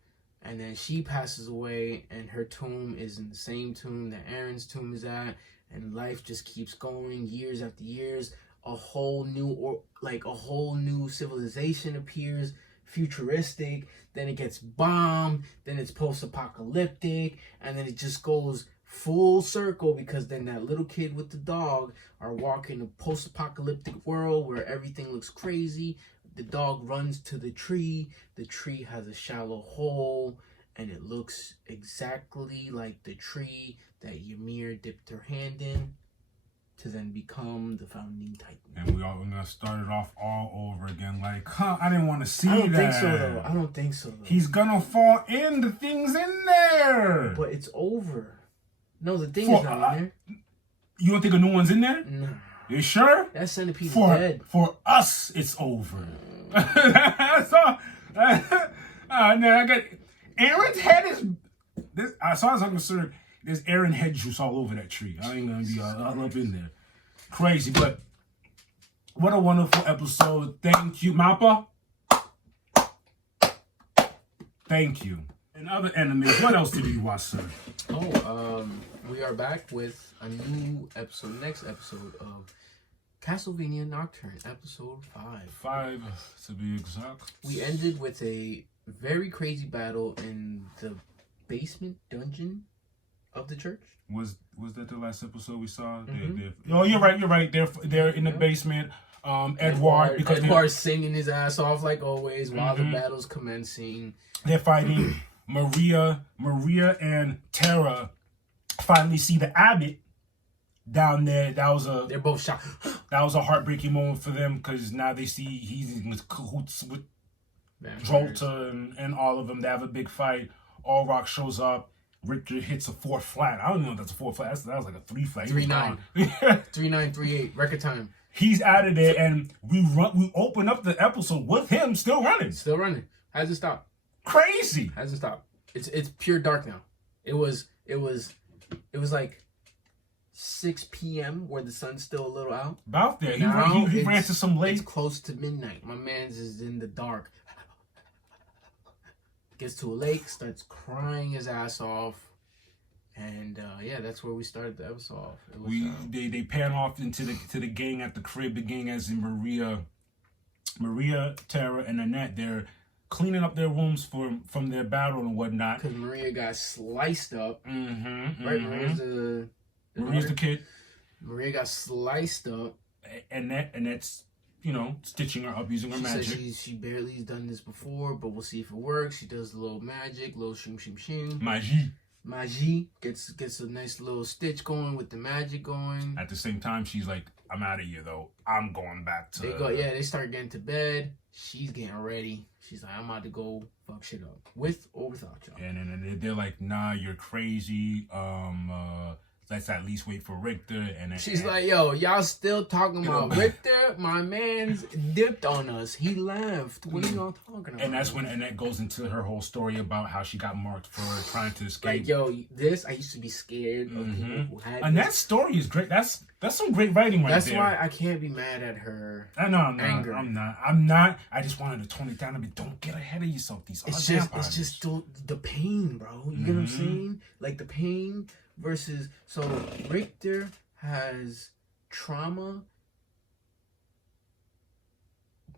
and then she passes away, and her tomb is in the same tomb that Aaron's tomb is at, and life just keeps going years after years. A whole new civilization appears, futuristic. Then it gets bombed. Then it's post-apocalyptic, and then it just goes full circle because then that little kid with the dog are walking a post-apocalyptic world where everything looks crazy. The dog runs to the tree. The tree has a shallow hole, and it looks exactly like the tree that Ymir dipped her hand in to then become the founding titan. And we're gonna start it off all over again. Like, I didn't want to see that. I don't think so, though. He's gonna fall in. The thing's in there. But it's over. No, the thing is not in there. You don't think a new one's in there? Nah. You sure? That centipede is dead. For us, it's over. That's all. Now I got Aaron's head is. This, as far as I'm concerned, there's Aaron head juice all over that tree. I ain't gonna be all up in there. Crazy, but what a wonderful episode. Thank you, Mappa. Thank you. And other enemies, what else did you watch, sir? We are back with a new episode, next episode of Castlevania Nocturne, episode 5. 5, to be exact. We ended with a very crazy battle in the basement dungeon of the church. Was that the last episode we saw? Mm-hmm. Oh, you're right. They're in the basement. Edward's singing his ass off like always while the battle's commencing. They're fighting. Maria and Tara finally see the abbot down there. They're both shocked. That was a heartbreaking moment for them because now they see he's in cahoots with Jolta and all of them. They have a big fight. All Rock shows up. Richter hits a 4 flat. I don't know if that's a 4 flat. That was like a 3 flat. 3-9. 3-9-3-8. Record time. He's out of there, and we open up the episode with him still running. Still running. Hasn't stopped. Crazy. Hasn't stopped. It's pure dark now. It was like 6 p.m. where the sun's still a little out. About there. He ran to some lake. It's close to midnight. My man's is in the dark. Gets to a lake, starts crying his ass off, and that's where we started the episode off. They pan off into the gang at the crib. The gang, as in Maria, Tara, and Annette. They're cleaning up their rooms from their battle and whatnot. Because Maria got sliced up. Right, Maria's the kid. Maria got sliced up. Annette's stitching her up using her magic. Says she barely's done this before, but we'll see if it works. She does a little magic, little shim shim shim. Magie gets a nice little stitch going with the magic going. At the same time, she's like, I'm out of here though. I'm going back to. They start getting to bed. She's getting ready. She's like, I'm about to go fuck shit up with or without y'all. And then they're like, nah, you're crazy. Let's at least wait for Richter. And she's like, yo, y'all still talking about Richter? My man's dipped on us. He left. What are y'all talking about? And that's when Annette goes into her whole story about how she got marked for trying to escape. Like, yo, I used to be scared of people who had Annette's story is great. That's some great writing right there. That's why I can't be mad at her. I know, I'm not. I just wanted to tone it down a bit. Don't get ahead of yourself. It's just the pain, bro. You get what I'm saying? Like the pain versus. So Richter has trauma,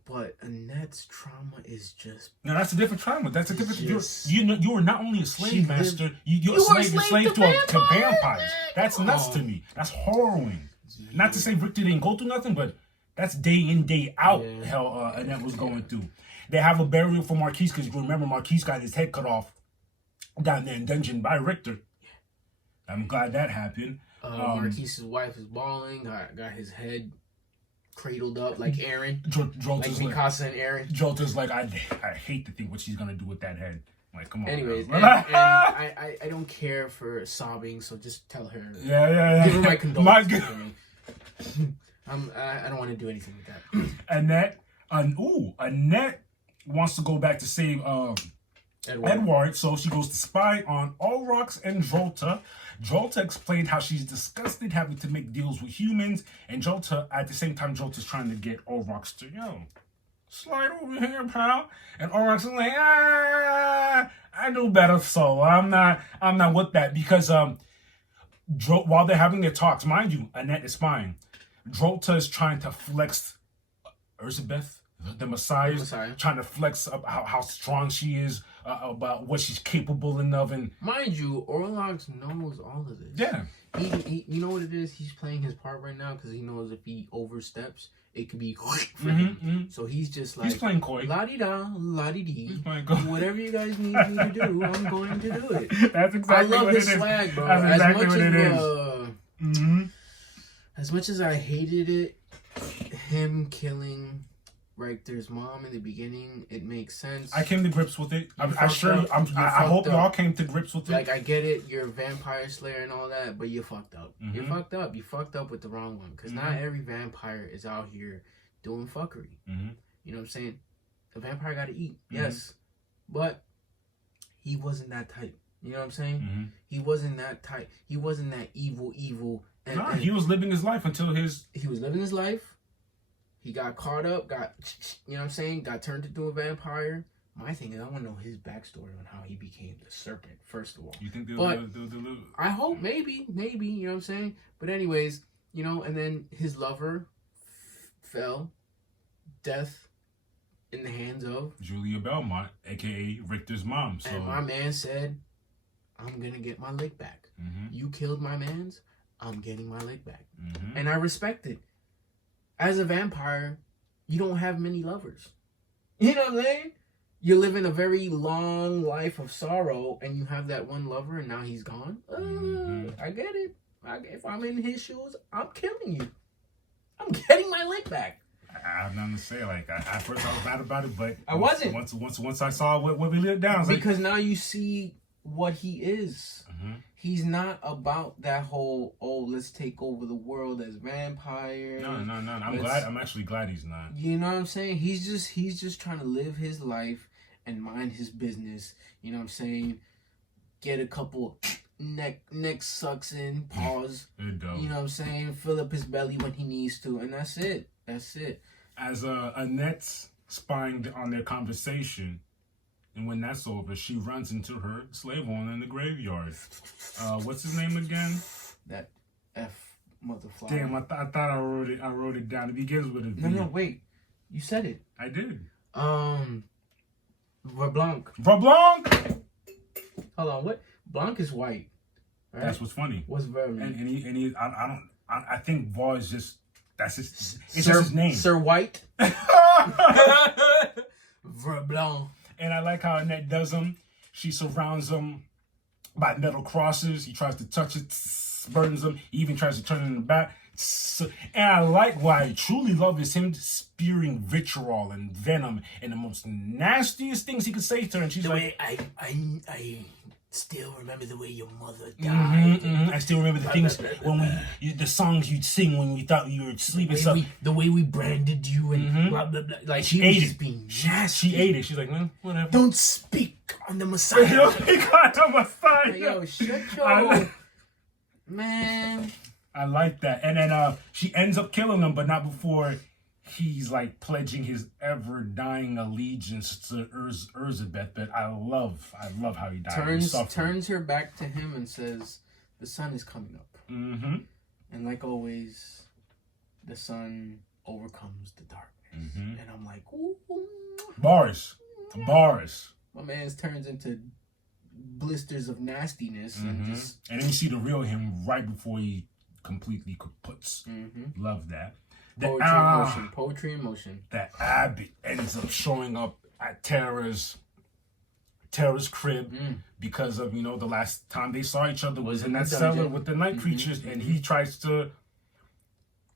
but Annette's trauma is just. No, that's a different trauma. That's a different. You were not only a slave master. You're a slave to vampires. That's nuts to me. That's harrowing. Yeah. Not to say Richter didn't go through nothing, but that's day in, day out. Yeah. Hell, Annette was going through. They have a burial for Marquise because you remember Marquise got his head cut off down there in dungeon by Richter. I'm glad that happened. Marquise's wife is bawling. Got his head cradled up like Aaron. Like Mikasa and Aaron. Jolta's like, I hate to think what she's going to do with that head. Like, come on. Anyways, and I don't care for sobbing, so just tell her. Yeah. Give her my condolences. I don't want to do anything with that. Annette wants to go back to save Edward, so she goes to spy on Olrox and Jolta. Jolta explained how she's disgusted having to make deals with humans, and Jolta, at the same time, Jolta's trying to get Olrox to, slide over here, pal. And Olrox is like, I know better, so I'm not with that, because while they're having their talks, mind you, Annette is spying. Jolta is trying to flex Elizabeth, the Messiah, trying to flex up how strong she is, about what she's capable of, and mind you, Orlox knows all of this. Yeah, he you know what it is? He's playing his part right now because he knows if he oversteps, it could be for him. So he's just like, he's playing coy. La-di-da, la-di-dee. He's playing coy. Whatever you guys need me to do, I'm going to do it. That's exactly what it is. I love his swag, bro. That's exactly what it is. As much as I hated it, him killing Richter's mom in the beginning, it makes sense. I came to grips with it. I hope y'all came to grips with it. Like, I get it, you're a vampire slayer and all that, but you fucked up. You fucked up. You fucked up with the wrong one. Because not every vampire is out here doing fuckery. You know what I'm saying? The vampire got to eat, yes. But he wasn't that type. You know what I'm saying? He wasn't that type. He wasn't that evil. And he was living his life until he was living his life. He got caught up, you know what I'm saying? Got turned into a vampire. My thing is, I want to know his backstory on how he became the serpent, first of all. You think they'll I hope, maybe, you know what I'm saying? But anyways, and then his lover fell, death in the hands of Julia Belmont, a.k.a. Richter's mom. So. And my man said, I'm going to get my lick back. You killed my mans, I'm getting my lick back. And I respect it. As a vampire, you don't have many lovers. You know what I'm saying? You're living a very long life of sorrow, and you have that one lover, and now he's gone. I get it. If I'm in his shoes, I'm killing you. I'm getting my lick back. I have nothing to say. Like, at first I was mad about it, but I wasn't. Once I saw what we lived down, because now you see what he is. He's not about that whole, let's take over the world as vampires. No. I'm actually glad he's not. You know what I'm saying? He's just trying to live his life and mind his business. You know what I'm saying? Get a couple neck sucks in, pause. You know what I'm saying? Fill up his belly when he needs to, and that's it. As Annette's spying on their conversation. And when that's over, she runs into her slave owner in the graveyard. What's his name again? That F motherfucker. Damn, I thought I wrote it. I wrote it down. It begins with a V. No, wait. You said it. I did. Verblanc. Hold on, what? Blanc is white. Right? That's what's funny. What's Verb? And he. I think Var is just. That's his. It's just his name. Sir White. Verblanc. And I like how Annette does them. She surrounds them by metal crosses. He tries to touch it, burns them. He even tries to turn it in the back. And I like what I truly love is him spewing vitriol and venom and the most nastiest things he could say to her. And she's like, I still remember the way your mother died. I still remember the things when the songs you'd sing when we thought you were sleeping. The way we branded you and blah blah blah. Like she ate it. Being nasty. She ate it. She's like, whatever. Don't speak on the Messiah. Don't speak on the Messiah. Hey, yo, shut your man. I like that. And then she ends up killing him, but not before he's like pledging his ever dying allegiance to Elizabeth. But I love how he died. Turns her back to him and says, "The sun is coming up." And like always, the sun overcomes the darkness. And I'm like, ooh, bars. My man turns into blisters of nastiness, and then you see the real him right before he completely kaputs. Love that. Poetry in motion. That Abby ends up showing up at Tara's crib because of, the last time they saw each other was in that cellar with the night creatures, and he tries to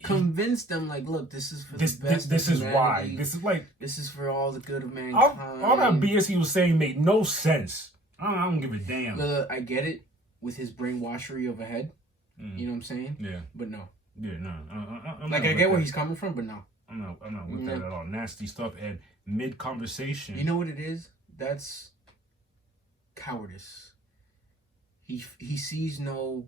convince them, like, look, this is for the best. This is why. This is for all the good of mankind. All that BS he was saying made no sense. I don't give a damn. I get it with his brainwashery of a head. You know what I'm saying? Yeah. But no. Yeah, no. I get where he's coming from, but no. I'm not with that at all. Nasty stuff. And mid conversation, You know what it is? That's cowardice. He sees no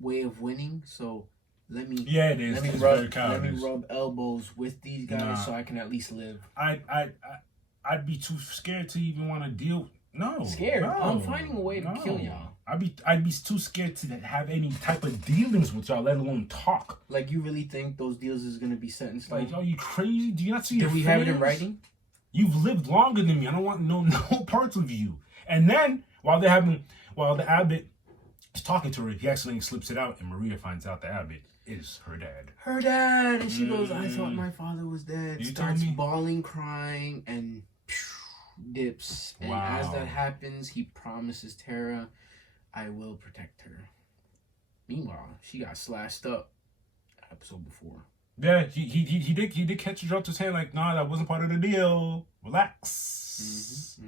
way of winning, so let me yeah, it is. It's very cowardice. let me rub elbows with these guys so I can at least live. I'd be too scared to even want to deal. No, Scared. no, I'm finding a way to kill y'all. I'd be too scared to have any type of dealings with y'all, let alone talk. Like, you really think those deals is gonna be set in stone? Like, are you crazy? Do you not see? Do we have it in writing? You've lived longer than me. I don't want no parts of you. And then while the abbot is talking to her, he accidentally slips it out, and Maria finds out the abbot is her dad. Her dad, and she goes, "I thought my father was dead." You Starts told me? bawling, crying, and dips. And as that happens, he promises Tara, "I will protect her." Meanwhile, she got slashed up episode before. Yeah, he did catch a drop to his hand like, nah, that wasn't part of the deal. Relax.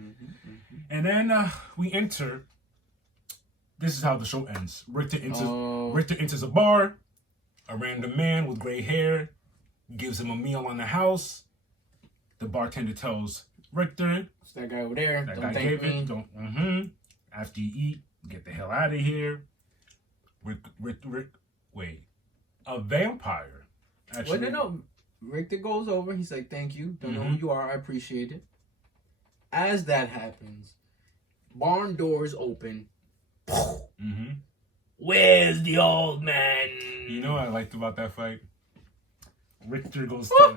And then we enter. This is how the show ends. Richter enters a bar. A random man with gray hair gives him a meal on the house. The bartender tells Richter, "It's that guy over there. that Don't guy thank gave me." it. Don't. After you eat, get the hell out of here. Wait, a vampire. Actually, Wait, no. Richter goes over. He's like, "Thank you. Don't know who you are. I appreciate it." As that happens, barn doors open. Where's the old man? You know what I liked about that fight? Richter goes to...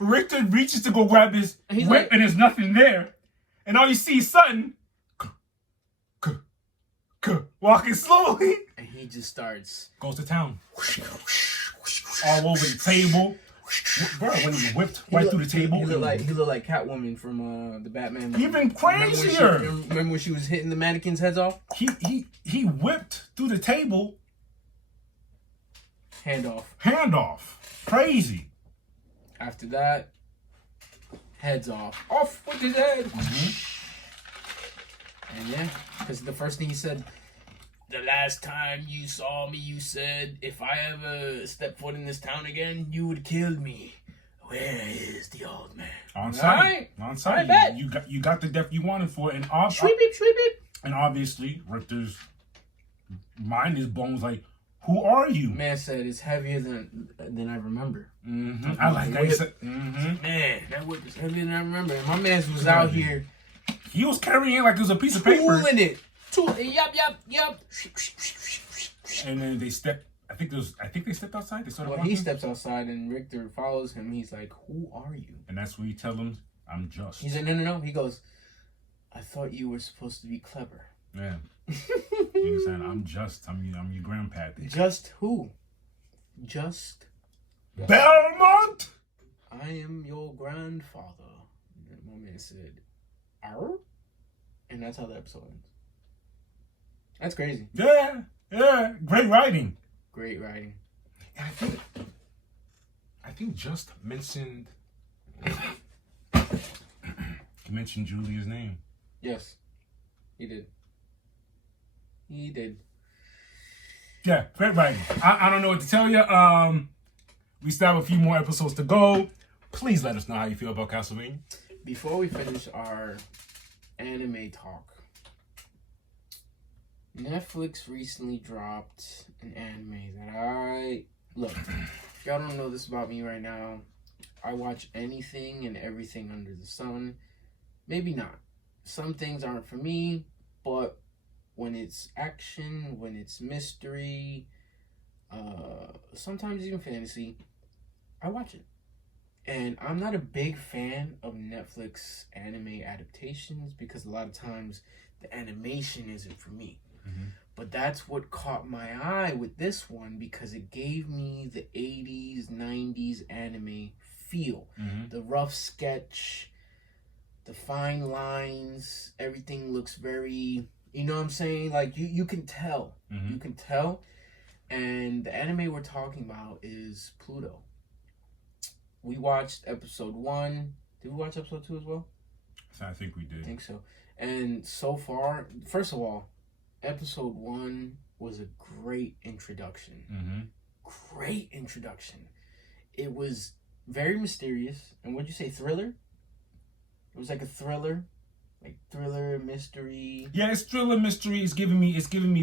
Richter reaches to go grab his whip, and there's nothing there. And all you see is Sutton walking slowly. And he just starts... Goes to town. All over the table. Bro, when he whipped right through the table. He looked like Catwoman from the Batman. Even crazier. Remember when she was hitting the mannequins' heads off? He whipped through the table. Hand off. Crazy. After that, heads off. Off with his head. And yeah, because the first thing he said, "The last time you saw me, you said, if I ever step foot in this town again, you would kill me. Where is the old man?" On site. I bet. You got the death you wanted for it. And Sweep it. And obviously, Richter's mind is bones like, who are you? Man said it's heavier than I remember. I like that. He said, Man, that whip is heavier than I remember. And my man was out here. He was carrying it like it was a piece of paper. Tooling it. Yup. And then they stepped. I think they stepped outside. They started Well, walking. he steps outside and Richter follows him. He's like, "Who are you?" And that's where you tell him, "I'm just." He's like, No. He goes, "I thought you were supposed to be clever." Yeah. You understand? I'm just. I'm your grandpappy. Just who? Just Belmont. I am your grandfather. And my man said, "Arr?" And that's how the episode ends. That's crazy. Yeah. Great writing. Great writing. And I think just mentioned. He mentioned Julia's name. Yes, he did. Yeah, great writing. I don't know what to tell you. We still have a few more episodes to go. Please let us know how you feel about Castlevania. Before we finish our anime talk, Netflix recently dropped an anime that look. If y'all don't know this about me right now, I watch anything and everything under the sun. Maybe not. Some things aren't for me, but when it's action, when it's mystery, sometimes even fantasy, I watch it. And I'm not a big fan of Netflix anime adaptations because a lot of times the animation isn't for me. But that's what caught my eye with this one because it gave me the 80s, 90s anime feel. The rough sketch, the fine lines, everything looks very, you know what I'm saying? Like, you can tell. You can tell. And the anime we're talking about is Pluto. We watched episode 1. Did we watch episode 2 as well? I think we did. I think so. And so far, first of all, episode 1 was a great introduction. Great introduction. it was very mysterious. And what'd you say, thriller? It was like a thriller, like thriller mystery. Yeah, it's thriller mystery. It's giving me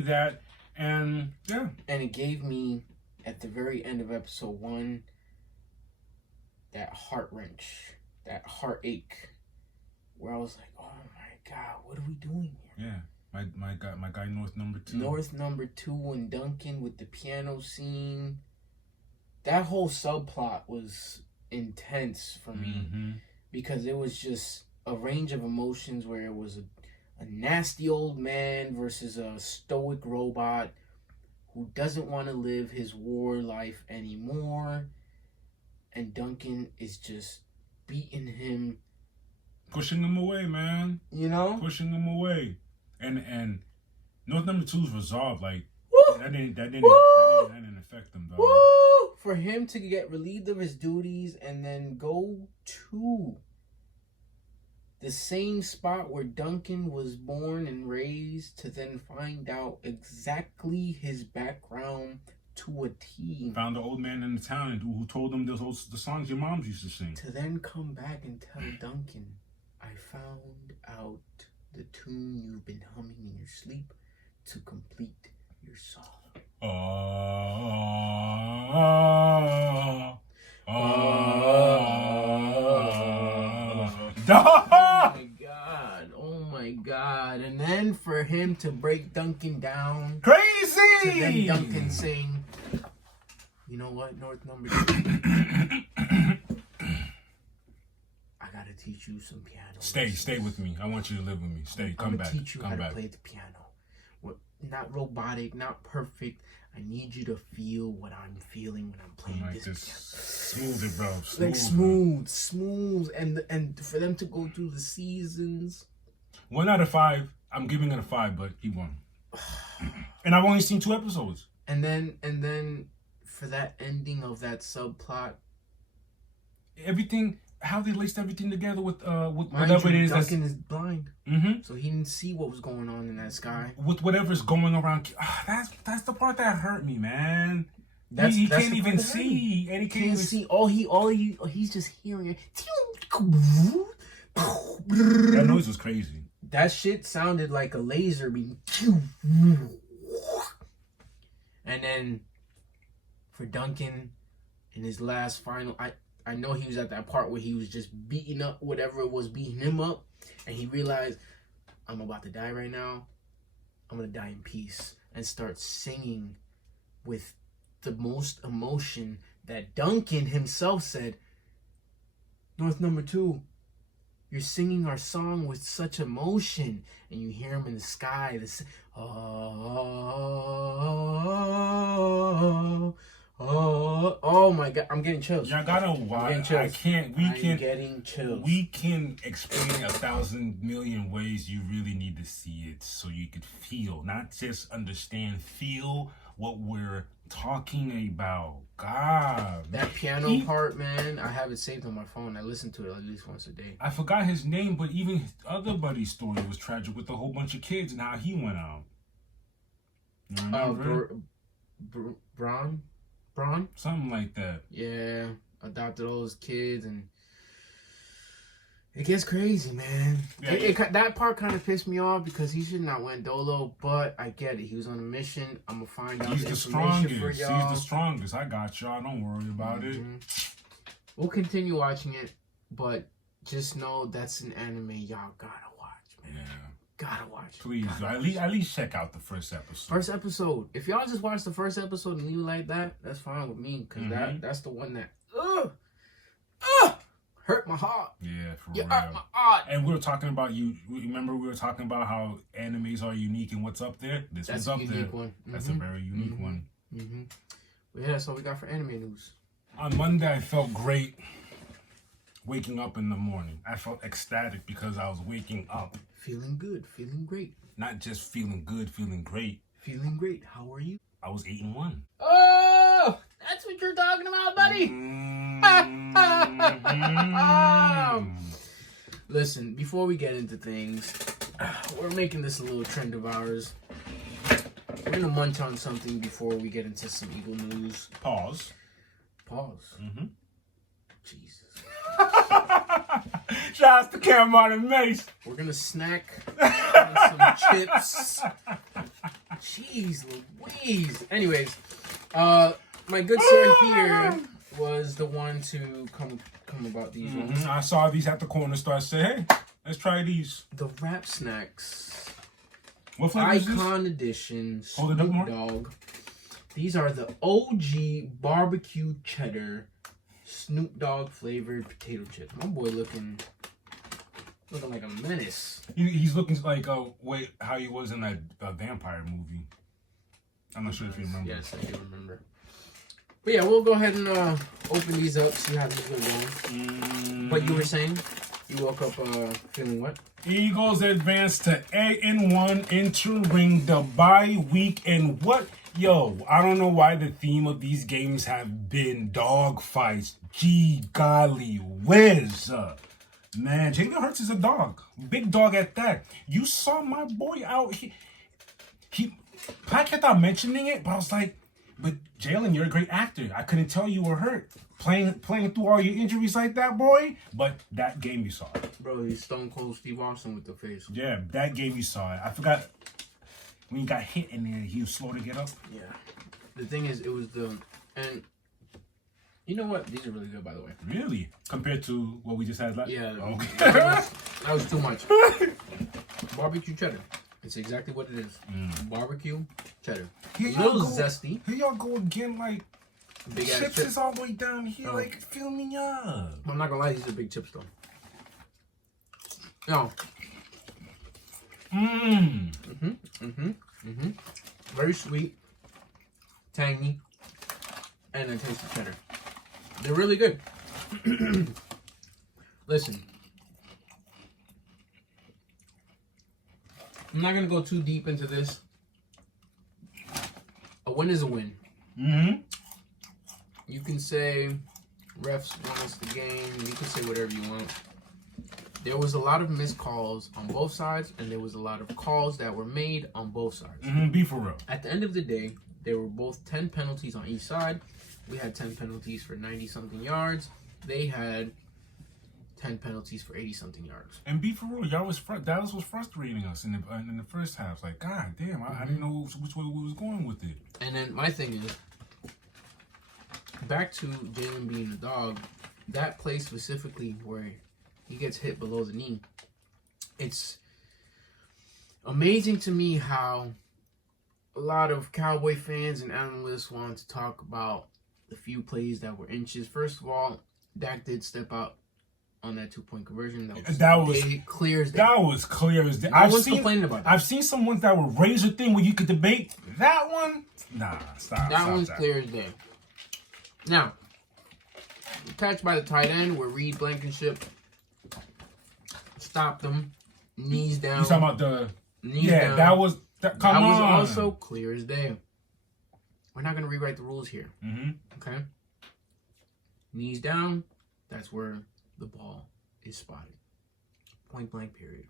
that, and yeah. And it gave me at the very end of episode 1 that heart wrench, that heartache, where I was like, oh my God, what are we doing here? Yeah, my guy North number 2. North number 2 and Duncan with the piano scene. That whole subplot was intense for me. Mm-hmm. Because it was just a range of emotions where it was a nasty old man versus a stoic robot who doesn't want to live his war life anymore. And Duncan is just beating him. Pushing him away, man. You know? Pushing him away. And North number 2's resolved. Like, Woo! that didn't affect him, though. Woo! For him to get relieved of his duties and then go to the same spot where Duncan was born and raised to then find out exactly his background to a T. Found the old man in the town who told him the songs your moms used to sing. To then come back and tell Duncan, I found out the tune you've been humming in your sleep to complete your song. Oh my God. And then for him to break Duncan down. Crazy! To then Duncan sing, you know what, North number 2? I gotta teach you some piano. Stay with me. I want you to live with me. Stay, come back. Teach you come how back. to play the piano. Not robotic, not perfect. I need you to feel what I'm feeling when I'm playing Like this piano. Smooth it, bro. Smooth. And for them to go through the seasons. 1 out of 5. I'm giving it a 5, but he won. And I've only seen 2 episodes. And then for that ending of that subplot, everything, how they laced everything together with whatever it is. Duncan is blind, mm-hmm. so he didn't see what was going on in that sky. With whatever's going around, that's the part that hurt me, man. He can't even see, and he can't see. He's just hearing it. That noise was crazy. That shit sounded like a laser beam. And then for Duncan in his last final, I know he was at that part where he was just beating up whatever was beating him up, and he realized, I'm about to die right now. I'm gonna die in peace, and start singing with the most emotion that Duncan himself said, North number 2, you're singing our song with such emotion. And you hear him in the sky, this oh my God, I'm getting chills. Y'all gotta watch. I'm getting chills. We can explain 1,000 million ways. You really need to see it so you could feel, not just understand, feel what we're talking about. God, that piano part, man, I have it saved on my phone. I listen to it at least once a day. I forgot his name, but even his other buddy's story was tragic with a whole bunch of kids and how he went out. Braun? Something like that. Yeah, adopted all those kids, and it gets crazy, man. Yeah, that part kind of pissed me off because he should not went dolo, but I get it. He was on a mission. I'm gonna find out. He's the strongest. He's the strongest. I got y'all. Don't worry about it. We'll continue watching it, but just know that's an anime y'all gotta watch, man. Yeah. Gotta watch. Please, at least check out the first episode. If y'all just watch the first episode and leave it like that, that's fine with me, because that's the one that hurt my heart. Yeah, for real. Hurt my heart. And we were talking about remember we were talking about how animes are unique and what's up there? That's one's up there. One. That's a very unique one. Mm-hmm. Well, yeah, that's all we got for anime news. On Monday, I felt great waking up in the morning. I felt ecstatic because I was waking up. Feeling good, feeling great. Not just feeling good, feeling great. Feeling great. How are you? I was 8-1. Oh, that's what you're talking about, buddy. Listen, before we get into things, we're making this a little trend of ours. We're gonna munch on something before we get into some Eagle news. Pause. Pause. Mm-hmm. Jesus. Shout out to Cameron and Mace. We're gonna snack on some chips. Jeez Louise. Anyways, my good sir here was the one to come about these ones. I saw these at the corner store. I said, hey, let's try these. The Wrap Snacks. What flavor is this? Icon Edition. Hold it up more. Dog. These are the OG barbecue cheddar Snoop Dogg flavored potato chips. My boy looking like a menace. He's looking like how he was in that vampire movie. I'm not sure if you remember. Yes, I do remember. But yeah, we'll go ahead and open these up, see how these are going. But you were saying you woke up feeling what? Eagles advance to 8-1, entering the bye week, and what? Yo, I don't know why the theme of these games have been dog fights. Gee golly whiz. Man, Jalen Hurts is a dog. Big dog at that. You saw my boy out here. I kept on mentioning it, but I was like, but Jalen, you're a great actor. I couldn't tell you were hurt. Playing through all your injuries like that, boy. But that game you saw it. Bro, he's Stone Cold Steve Austin with the face. Yeah, that game you saw it. I forgot when he got hit and then he was slow to get up. Yeah. The thing is, it was and you know what? These are really good, by the way. Really? Compared to what we just had last? Yeah. Okay. That was too much. Barbecue cheddar. It's exactly what it is. Barbecue cheddar. Here A little go, zesty. Here y'all go again, like Big ass chips chip. is all the way down here, like fill me up. I'm not gonna lie, these are big chips though. No. Very sweet, tangy, and a taste of cheddar. They're really good. Listen, I'm not gonna go too deep into this. A win is a win. You can say refs won us the game. You can say whatever you want. There was a lot of missed calls on both sides, and there was a lot of calls that were made on both sides. Be for real. At the end of the day, there were both 10 penalties on each side. We had 10 penalties for 90-something yards. They had 10 penalties for 80-something yards. And be for real, Dallas was frustrating us in the first half. Like, god damn, I didn't know which way we was going with it. And then my thing is, back to Jalen being a dog, that play specifically where he gets hit below the knee, it's amazing to me how a lot of Cowboy fans and analysts want to talk about the few plays that were inches. First of all, Dak did step out on that 2-point conversion. That was clear as day. That was clear as day. No one's complaining about that. I've seen some ones that were razor thin where you could debate. That one, nah, stop. That one's clear as day. Now, catch by the tight end where Reed Blankenship stopped him, knees down. You talking about the knees down. That was also clear as day. We're not gonna rewrite the rules here. Okay. Knees down. That's where the ball is spotted. Point blank. Period.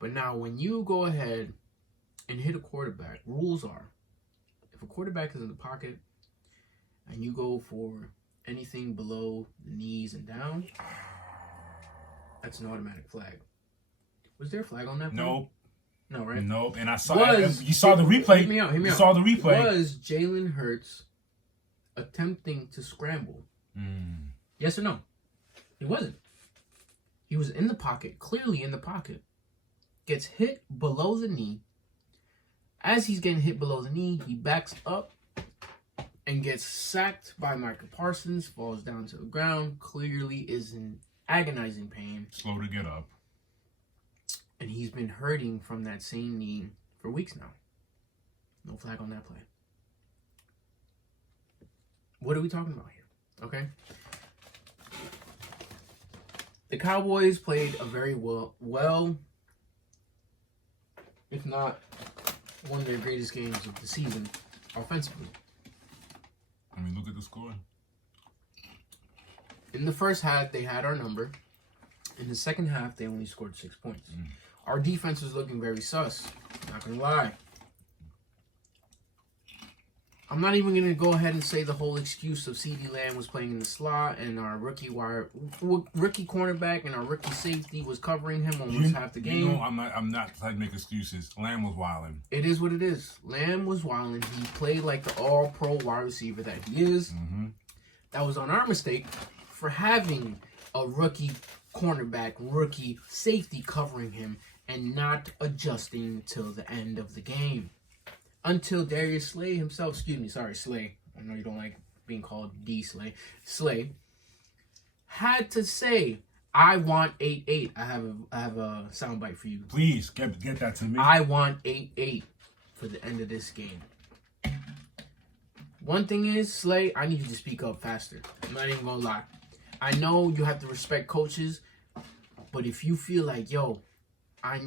But now, when you go ahead and hit a quarterback, rules are: if a quarterback is in the pocket and you go for anything below the knees and down, that's an automatic flag. Was there a flag on that play? Nope. No, right? Nope. And I saw you saw the replay. Hear me out. You saw the replay. Was Jalen Hurts attempting to scramble? Yes or no? He wasn't. He was in the pocket, clearly in the pocket. Gets hit below the knee. As he's getting hit below the knee, he backs up and gets sacked by Micah Parsons, falls down to the ground, clearly is in agonizing pain. Slow to get up. And he's been hurting from that same knee for weeks now. No flag on that play. What are we talking about here? Okay? The Cowboys played a very well, if not one of their greatest games of the season, offensively. I mean, look at the score. In the first half, they had our number. In the second half, they only scored 6 points. Our defense was looking very sus. Not gonna lie. I'm not even going to go ahead and say the whole excuse of CeeDee Lamb was playing in the slot and our rookie cornerback and our rookie safety was covering him almost half the game. I'm not trying to make excuses. Lamb was wilding. It is what it is. Lamb was wilding. He played like the all-pro wide receiver that he is. Mm-hmm. That was on our mistake for having a rookie cornerback, rookie safety covering him and not adjusting till the end of the game. Until Darius Slay himself, Slay. I know you don't like being called D Slay. Slay had to say, I want 8-8. I have a soundbite for you. Please get that to me. I want 8-8 for the end of this game. One thing is, Slay, I need you to speak up faster. I'm not even gonna lie. I know you have to respect coaches, but if you feel like, yo, I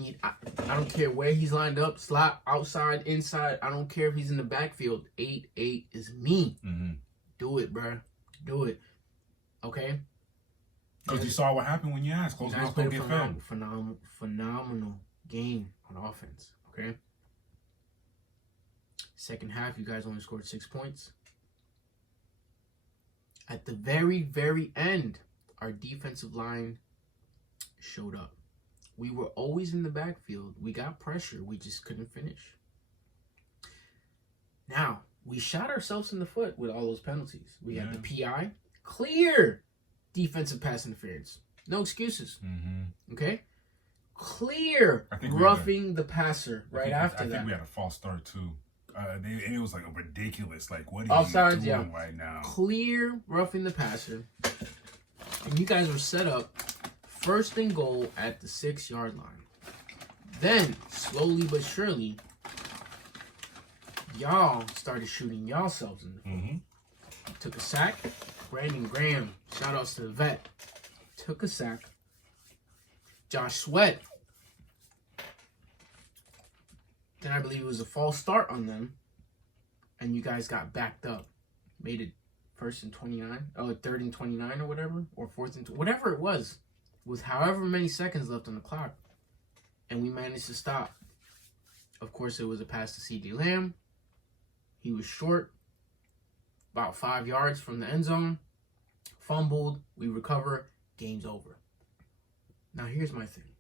don't care where he's lined up, slot, outside, inside. I don't care if he's in the backfield. 8-8 is me. Mm-hmm. Do it, bruh. Do it. Okay? Because you saw what happened when you asked. Close enough to get fed. Phenomenal game on offense. Okay? Second half, you guys only scored 6 points. At the very, very end, our defensive line showed up. We were always in the backfield. We got pressure. We just couldn't finish. Now, we shot ourselves in the foot with all those penalties. We had the PI. Clear defensive pass interference. No excuses. Mm-hmm. Okay? Clear roughing the passer right after that. I think we had a false start, too. It was like a ridiculous. Like, what are Offsides, you doing right now? Clear roughing the passer. And you guys were set up. First and goal at the 6-yard line. Then, slowly but surely, y'all started shooting yourselves in the foot. Mm-hmm. Took a sack. Brandon Graham, shout outs to the vet, took a sack. Josh Sweat. Then I believe it was a false start on them. And you guys got backed up. Made it third and 29 or whatever. Or fourth and whatever it was. With however many seconds left on the clock. And we managed to stop. Of course, it was a pass to CeeDee Lamb. He was short. About 5 yards from the end zone. Fumbled. We recover. Game's over. Now, here's my thing.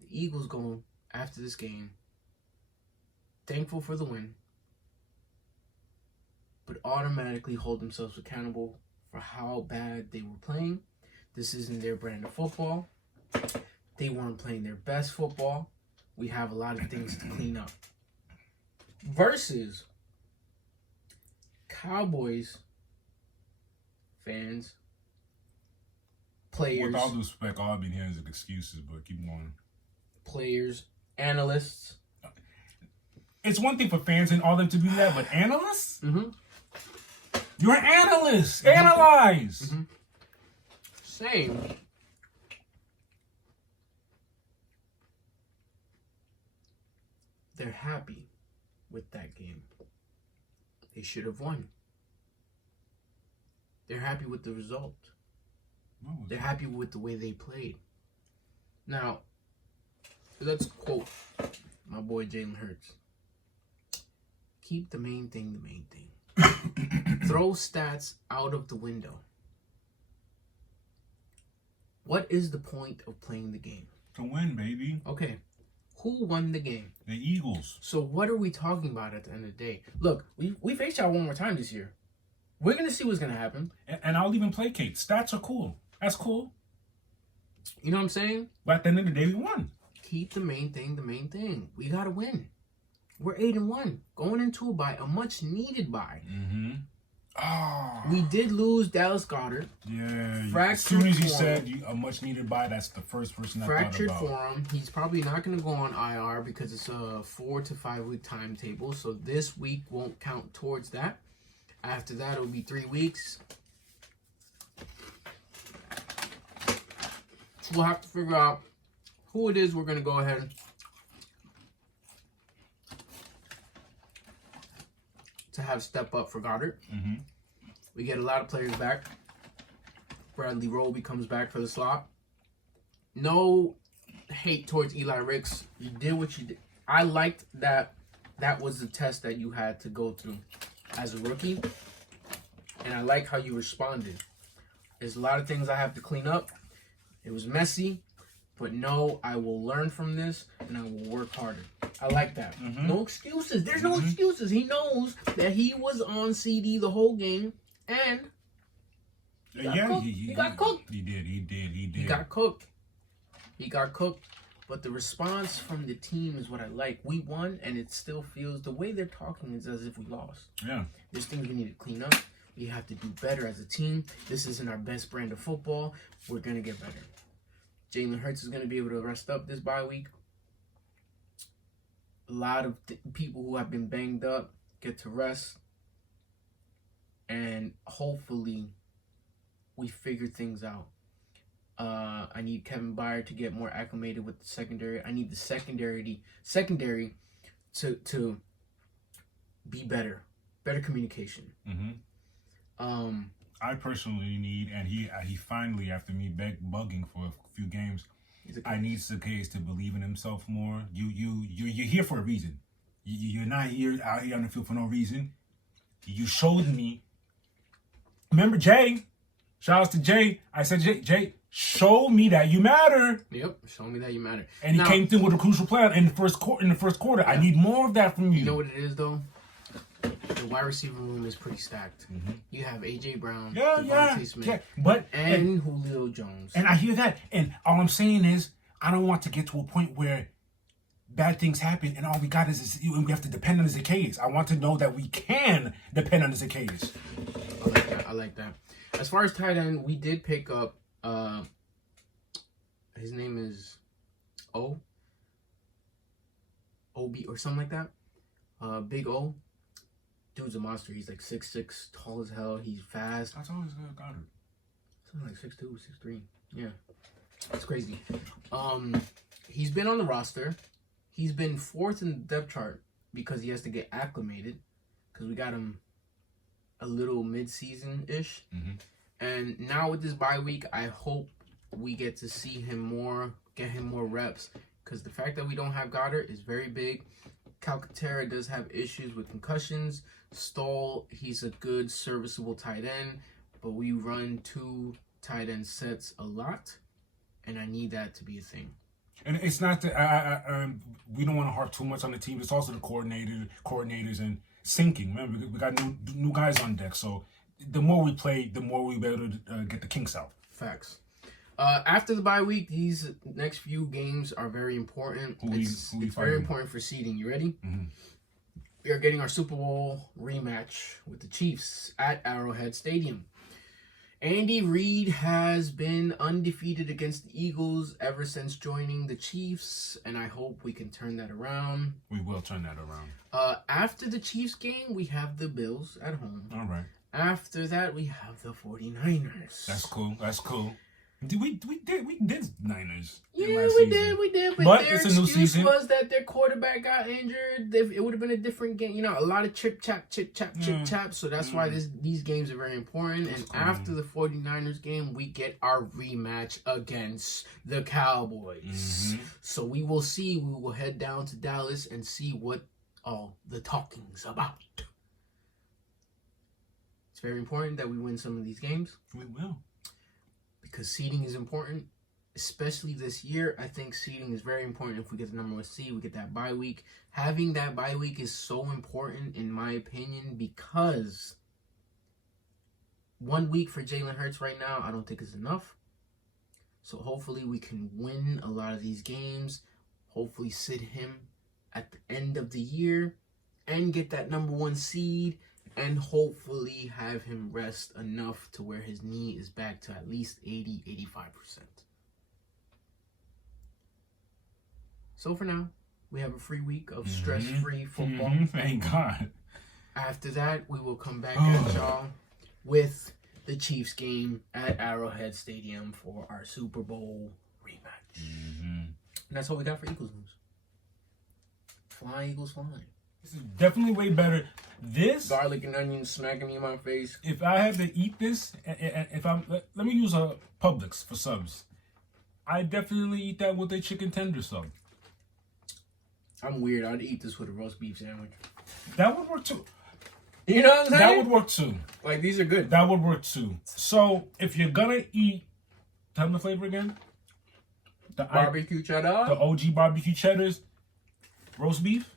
The Eagles go after this game. Thankful for the win. But automatically hold themselves accountable for how bad they were playing. This isn't their brand of football. They weren't playing their best football. We have a lot of things to clean up. Versus Cowboys fans, players. With all due respect, all I've been hearing is excuses, but keep going. Players, analysts. It's one thing for fans and all them to do that, but analysts? Mm-hmm. You're an analyst. Mm-hmm. Analyze. Mm-hmm. Same. They're happy with that game. They should have won. They're happy with the result. They're happy with the way they played. Now, let's quote my boy Jalen Hurts. Keep the main thing the main thing. Throw stats out of the window. What is the point of playing the game? To win, baby. Okay. Who won the game? The Eagles. So what are we talking about at the end of the day? Look, we faced y'all one more time this year. We're going to see what's going to happen. And I'll even placate. Stats are cool. That's cool. You know what I'm saying? But at the end of the day, we won. Keep the main thing the main thing. We got to win. We're 8-1. Going into a bye, a much-needed bye. Mm-hmm. Oh. We did lose Dallas Goedert. Yeah. As soon as you said a much-needed bye, that's the first person I thought about. Fractured forearm. He's probably not going to go on IR because it's a 4 to 5 week timetable. So this week won't count towards that. After that, it'll be 3 weeks. We'll have to figure out who it is we're going to go ahead to have step up for Goddard. Mm-hmm. We get a lot of players back. Bradley Roby comes back for the slot. No hate towards Eli Ricks. You did what you did. I liked that that was the test that you had to go through as a rookie. And I like how you responded. There's a lot of things I have to clean up. It was messy, but no, I will learn from this and I will work harder. I like that. No excuses. There's no excuses. He knows that he was on CD the whole game and he got cooked. He did. He got cooked. He got cooked. But the response from the team is what I like. We won, and it still feels, the way they're talking is as if we lost. Yeah. There's things we need to clean up. We have to do better as a team. This isn't our best brand of football. We're going to get better. Jalen Hurts is going to be able to rest up this bye week. A lot of people who have been banged up get to rest. And hopefully we figure things out. I need Kevin Byard to get more acclimated with the secondary. I need the secondary to be better communication. I personally need, and he finally, after me bugging for a few games, I need Zacchaeus to believe in himself more. You're here for a reason. You're not here out here on the field for no reason. You showed me. Remember Jay? Shout out to Jay. I said, Jay, show me that you matter. Yep, show me that you matter. And he came through with a crucial play in the first quarter. Yeah. I need more of that from you. You know what it is though? The wide receiver room is pretty stacked. You have AJ Brown, Devontae Smith, and Julio Jones. And I hear that. And all I'm saying is, I don't want to get to a point where bad things happen and all we got is we have to depend on the Zacchaeus. I want to know that we can depend on the Zacchaeus. I like that. As far as tight end, we did pick up, his name is O B or something like that. Big O. Dude's a monster. He's like 6'6", tall as hell. He's fast. That's always got it. Something like 6'2", 6'3". Yeah. That's crazy. He's been on the roster. He's been fourth in the depth chart because he has to get acclimated. Because we got him a little mid-season-ish. And now with this bye week, I hope we get to see him more, get him more reps. Because the fact that we don't have Goddard is very big. Calcaterra does have issues with concussions. Stoll, he's a good, serviceable tight end. But we run 2 tight end sets a lot. And I need that to be a thing. And it's not that we don't want to harp too much on the team. It's also the coordinators and syncing. Remember, we got new guys on deck. So the more we play, the more we'll be able to get the kinks out. Facts. After the bye week, these next few games are very important. It's very important for seeding. You ready? We are getting our Super Bowl rematch with the Chiefs at Arrowhead Stadium. Andy Reid has been undefeated against the Eagles ever since joining the Chiefs, and I hope we can turn that around. We will turn that around. After the Chiefs game, we have the Bills at home. All right. After that, we have the 49ers. That's cool. We did Niners. Yeah, we did. But their it's a new excuse season. was that their quarterback got injured. It would have been a different game. You know, a lot of chip chap. So that's why these games are very important. And after the 49ers game, we get our rematch against the Cowboys. So we will see. We will head down to Dallas and see what all the talking's about. It's very important that we win some of these games. We will. Because seeding is important, especially this year. I think seeding is very important. If we get the number 1 seed, we get that bye week. Having that bye week is so important, in my opinion, because 1 week for Jalen Hurts right now, I don't think is enough. So hopefully we can win a lot of these games. Hopefully sit him at the end of the year and get that number 1 seed. And hopefully have him rest enough to where his knee is back to at least 80-85%. So for now, we have a free week of stress-free football. Thank God. After that, we will come back at y'all with the Chiefs game at Arrowhead Stadium for our Super Bowl rematch. And that's all we got for Eagles news. Fly, Eagles, fly. This is definitely way better. This garlic and onions smacking me in my face. If I had to eat this, let me use a Publix for subs. I definitely eat that with a chicken tender sub. I'm weird. I'd eat this with a roast beef sandwich. That would work too. You know what I'm saying? That would work too. Like, these are good. That would work too. So if you're gonna eat, tell me the flavor again. The Barbecue cheddar. The OG barbecue cheddars, roast beef.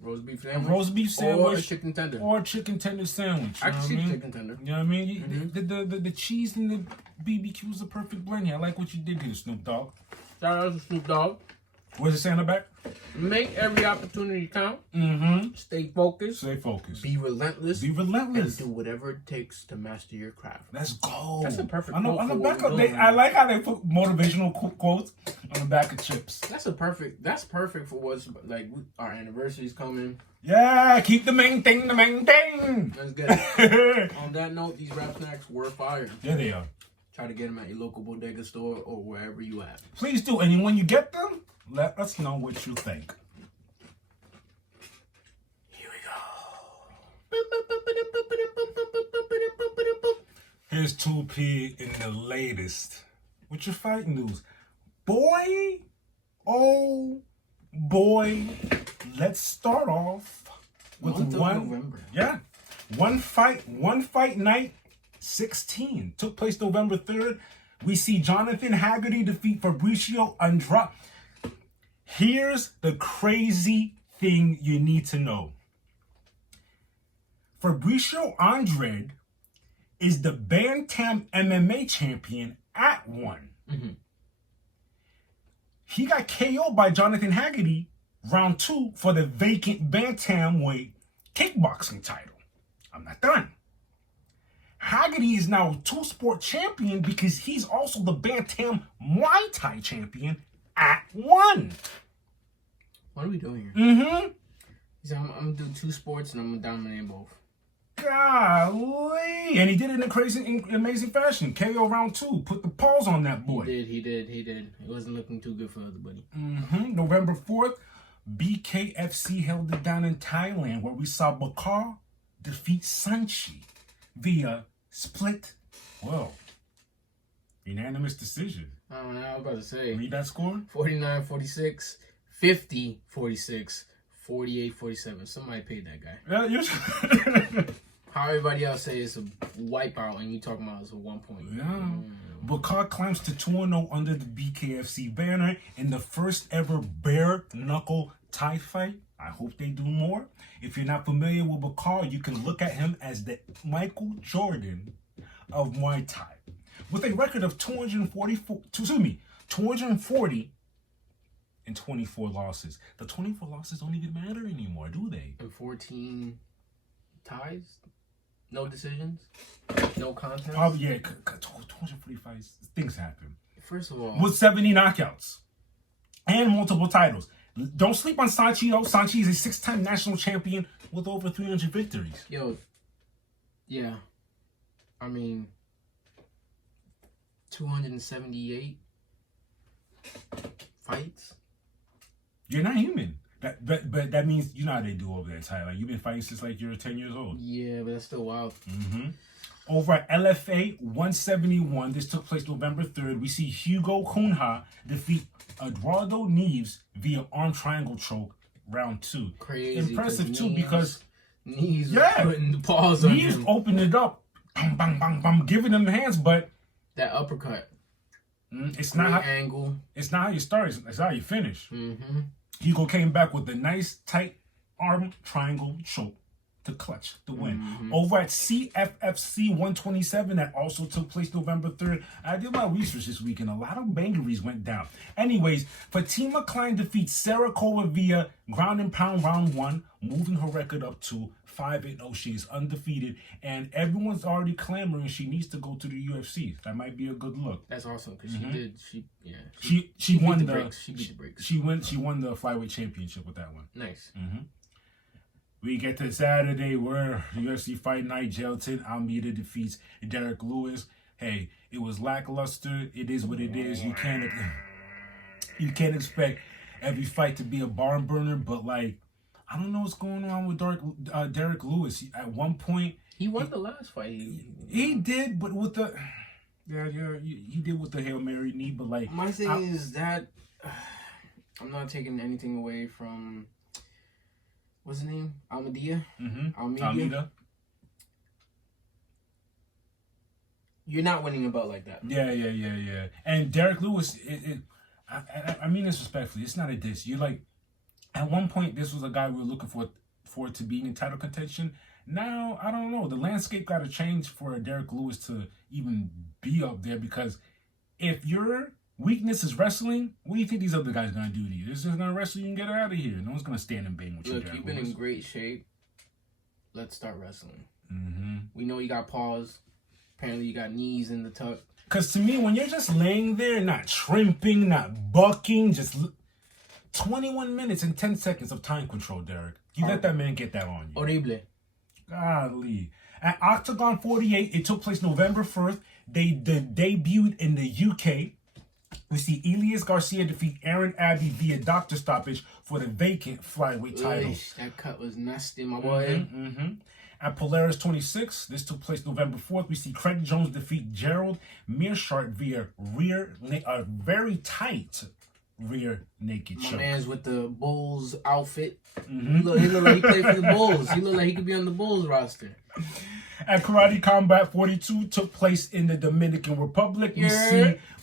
Roast beef sandwich. Roast beef sandwich. Or a chicken tender. Or a chicken tender sandwich. I can see chicken tender. You know what I mean? The cheese and the BBQ is the perfect blend here. I like what you did here, Snoop Dogg. Shout out to Snoop Dogg. Where's it say on the back? Make every opportunity count. Mm-hmm. Stay focused. Stay focused. Be relentless. Be relentless. And do whatever it takes to master your craft. Let's go. That's a perfect on quote the for back what of we're doing. I like how they put motivational quotes on the back of chips. That's perfect for what's like our anniversary's coming. Yeah, keep the main thing. Let's get it. On that note, these rap snacks were fire. There they are. Try to get them at your local bodega store or wherever you at. Please do. And when you get them, let us know what you think. Here we go. Here's 2P in the latest. With your fight news. Boy, oh boy, let's start off with November. Yeah. One fight night 16 took place November 3rd. We see Jonathan Haggerty defeat Fabricio Andrade. Here's the crazy thing you need to know. Fabricio Andrade is the Bantam MMA champion at 1. Mm-hmm. He got KO'd by Jonathan Haggerty round 2 for the vacant Bantamweight kickboxing title. I'm not done. Haggerty is now a 2-sport champion because he's also the Bantam Muay Thai champion at 1. What are we doing here? Mm-hmm. He said, I'm gonna do 2 sports and I'm gonna dominate both. Golly. And he did it in a crazy, amazing fashion. KO round 2. Put the pause on that boy. He did. It wasn't looking too good for the other buddy. Mm-hmm. November 4th, BKFC held it down in Thailand where we saw Bakar defeat Sanchi via split, unanimous decision. I don't know, I was about to say. Read that score? 49-46, 50-46, 48-47. Somebody paid that guy. Yeah, you're... How everybody else say it's a wipeout and you talking about it's a 1 point. Yeah. Bakar climbs to 2-0 under the BKFC banner in the first ever bare knuckle Thai fight. I hope they do more. If you're not familiar with Bakar, you can look at him as the Michael Jordan of Muay Thai. With a record of 240 and 24 losses. The 24 losses don't even matter anymore, do they? And 14 ties? No decisions? No contests? Probably, yeah, 245 things happen. First of all... With 70 knockouts and multiple titles. Don't sleep on Sanchi, though. Sanchi is a 6-time national champion with over 300 victories. Yo, yeah. I mean, 278 fights? You're not human. But that means you know how they do over there in Thailand. You've been fighting since like you're 10 years old. Yeah, but that's still wild. Mm-hmm. Over at LFA 171, this took place November 3rd. We see Hugo Cunha defeat Eduardo Neves via arm triangle choke, round 2. Crazy. Impressive too because Neves was putting the paws on him. Neves opened it up, bang, bang, bang, bang, giving him hands, but that uppercut. It's not how, angle. It's not how you start. It's how you finish. Mm-hmm. Hugo came back with a nice tight arm triangle choke to clutch the win. Mm-hmm. Over at CFFC 127, that also took place November 3rd. I did my research this week and a lot of bangeries went down. Anyways, Fatima Klein defeats Sarah Kova via ground and pound round 1, moving her record up to 5-0. She is undefeated and everyone's already clamoring she needs to go to the UFC. That might be a good look. That's awesome because she won the brakes. She beat the brakes. She won the flyweight championship with that one. Nice. Mm-hmm. We get to Saturday where UFC Fight Night, Gelton Almeida defeats Derek Lewis. Hey, it was lackluster. It is what it is. You can't expect every fight to be a barn burner, but like I don't know what's going on with Derek Lewis. At one point, he won the last fight. He did, but with the he did with the Hail Mary knee. But like my thing is that I'm not taking anything away from what's his name? Almeida. Almeida. You're not winning a belt like that. Yeah. And Derek Lewis, I mean this respectfully. It's not a diss. You're like, at one point, this was a guy we were looking for to be in title contention. Now, I don't know. The landscape got to change for Derek Lewis to even be up there, because if your weakness is wrestling, what do you think these other guys are going to do to you? They're just going to wrestle you and get out of here. No one's going to stand and bang with you, Look, Derek you've been Lewis. in great shape. Let's start wrestling. Mm-hmm. We know you got paws. Apparently, you got knees in the tuck. Because to me, when you're just laying there, not shrimping, not bucking, just 21 minutes and 10 seconds of time control, Derek. You let that man get that on you. Horrible. Golly. At Octagon 48, it took place November 1st. They debuted in the UK. We see Elias Garcia defeat Aaron Abbey via doctor stoppage for the vacant flyweight title. That cut was nasty, my boy. At Polaris 26, this took place November 4th. We see Craig Jones defeat Gerald Mearshart via very tight rear naked choke. My man's with the Bulls outfit. He look like he played for the Bulls. He look like he could be on the Bulls roster. At Karate Combat 42 took place in the Dominican Republic.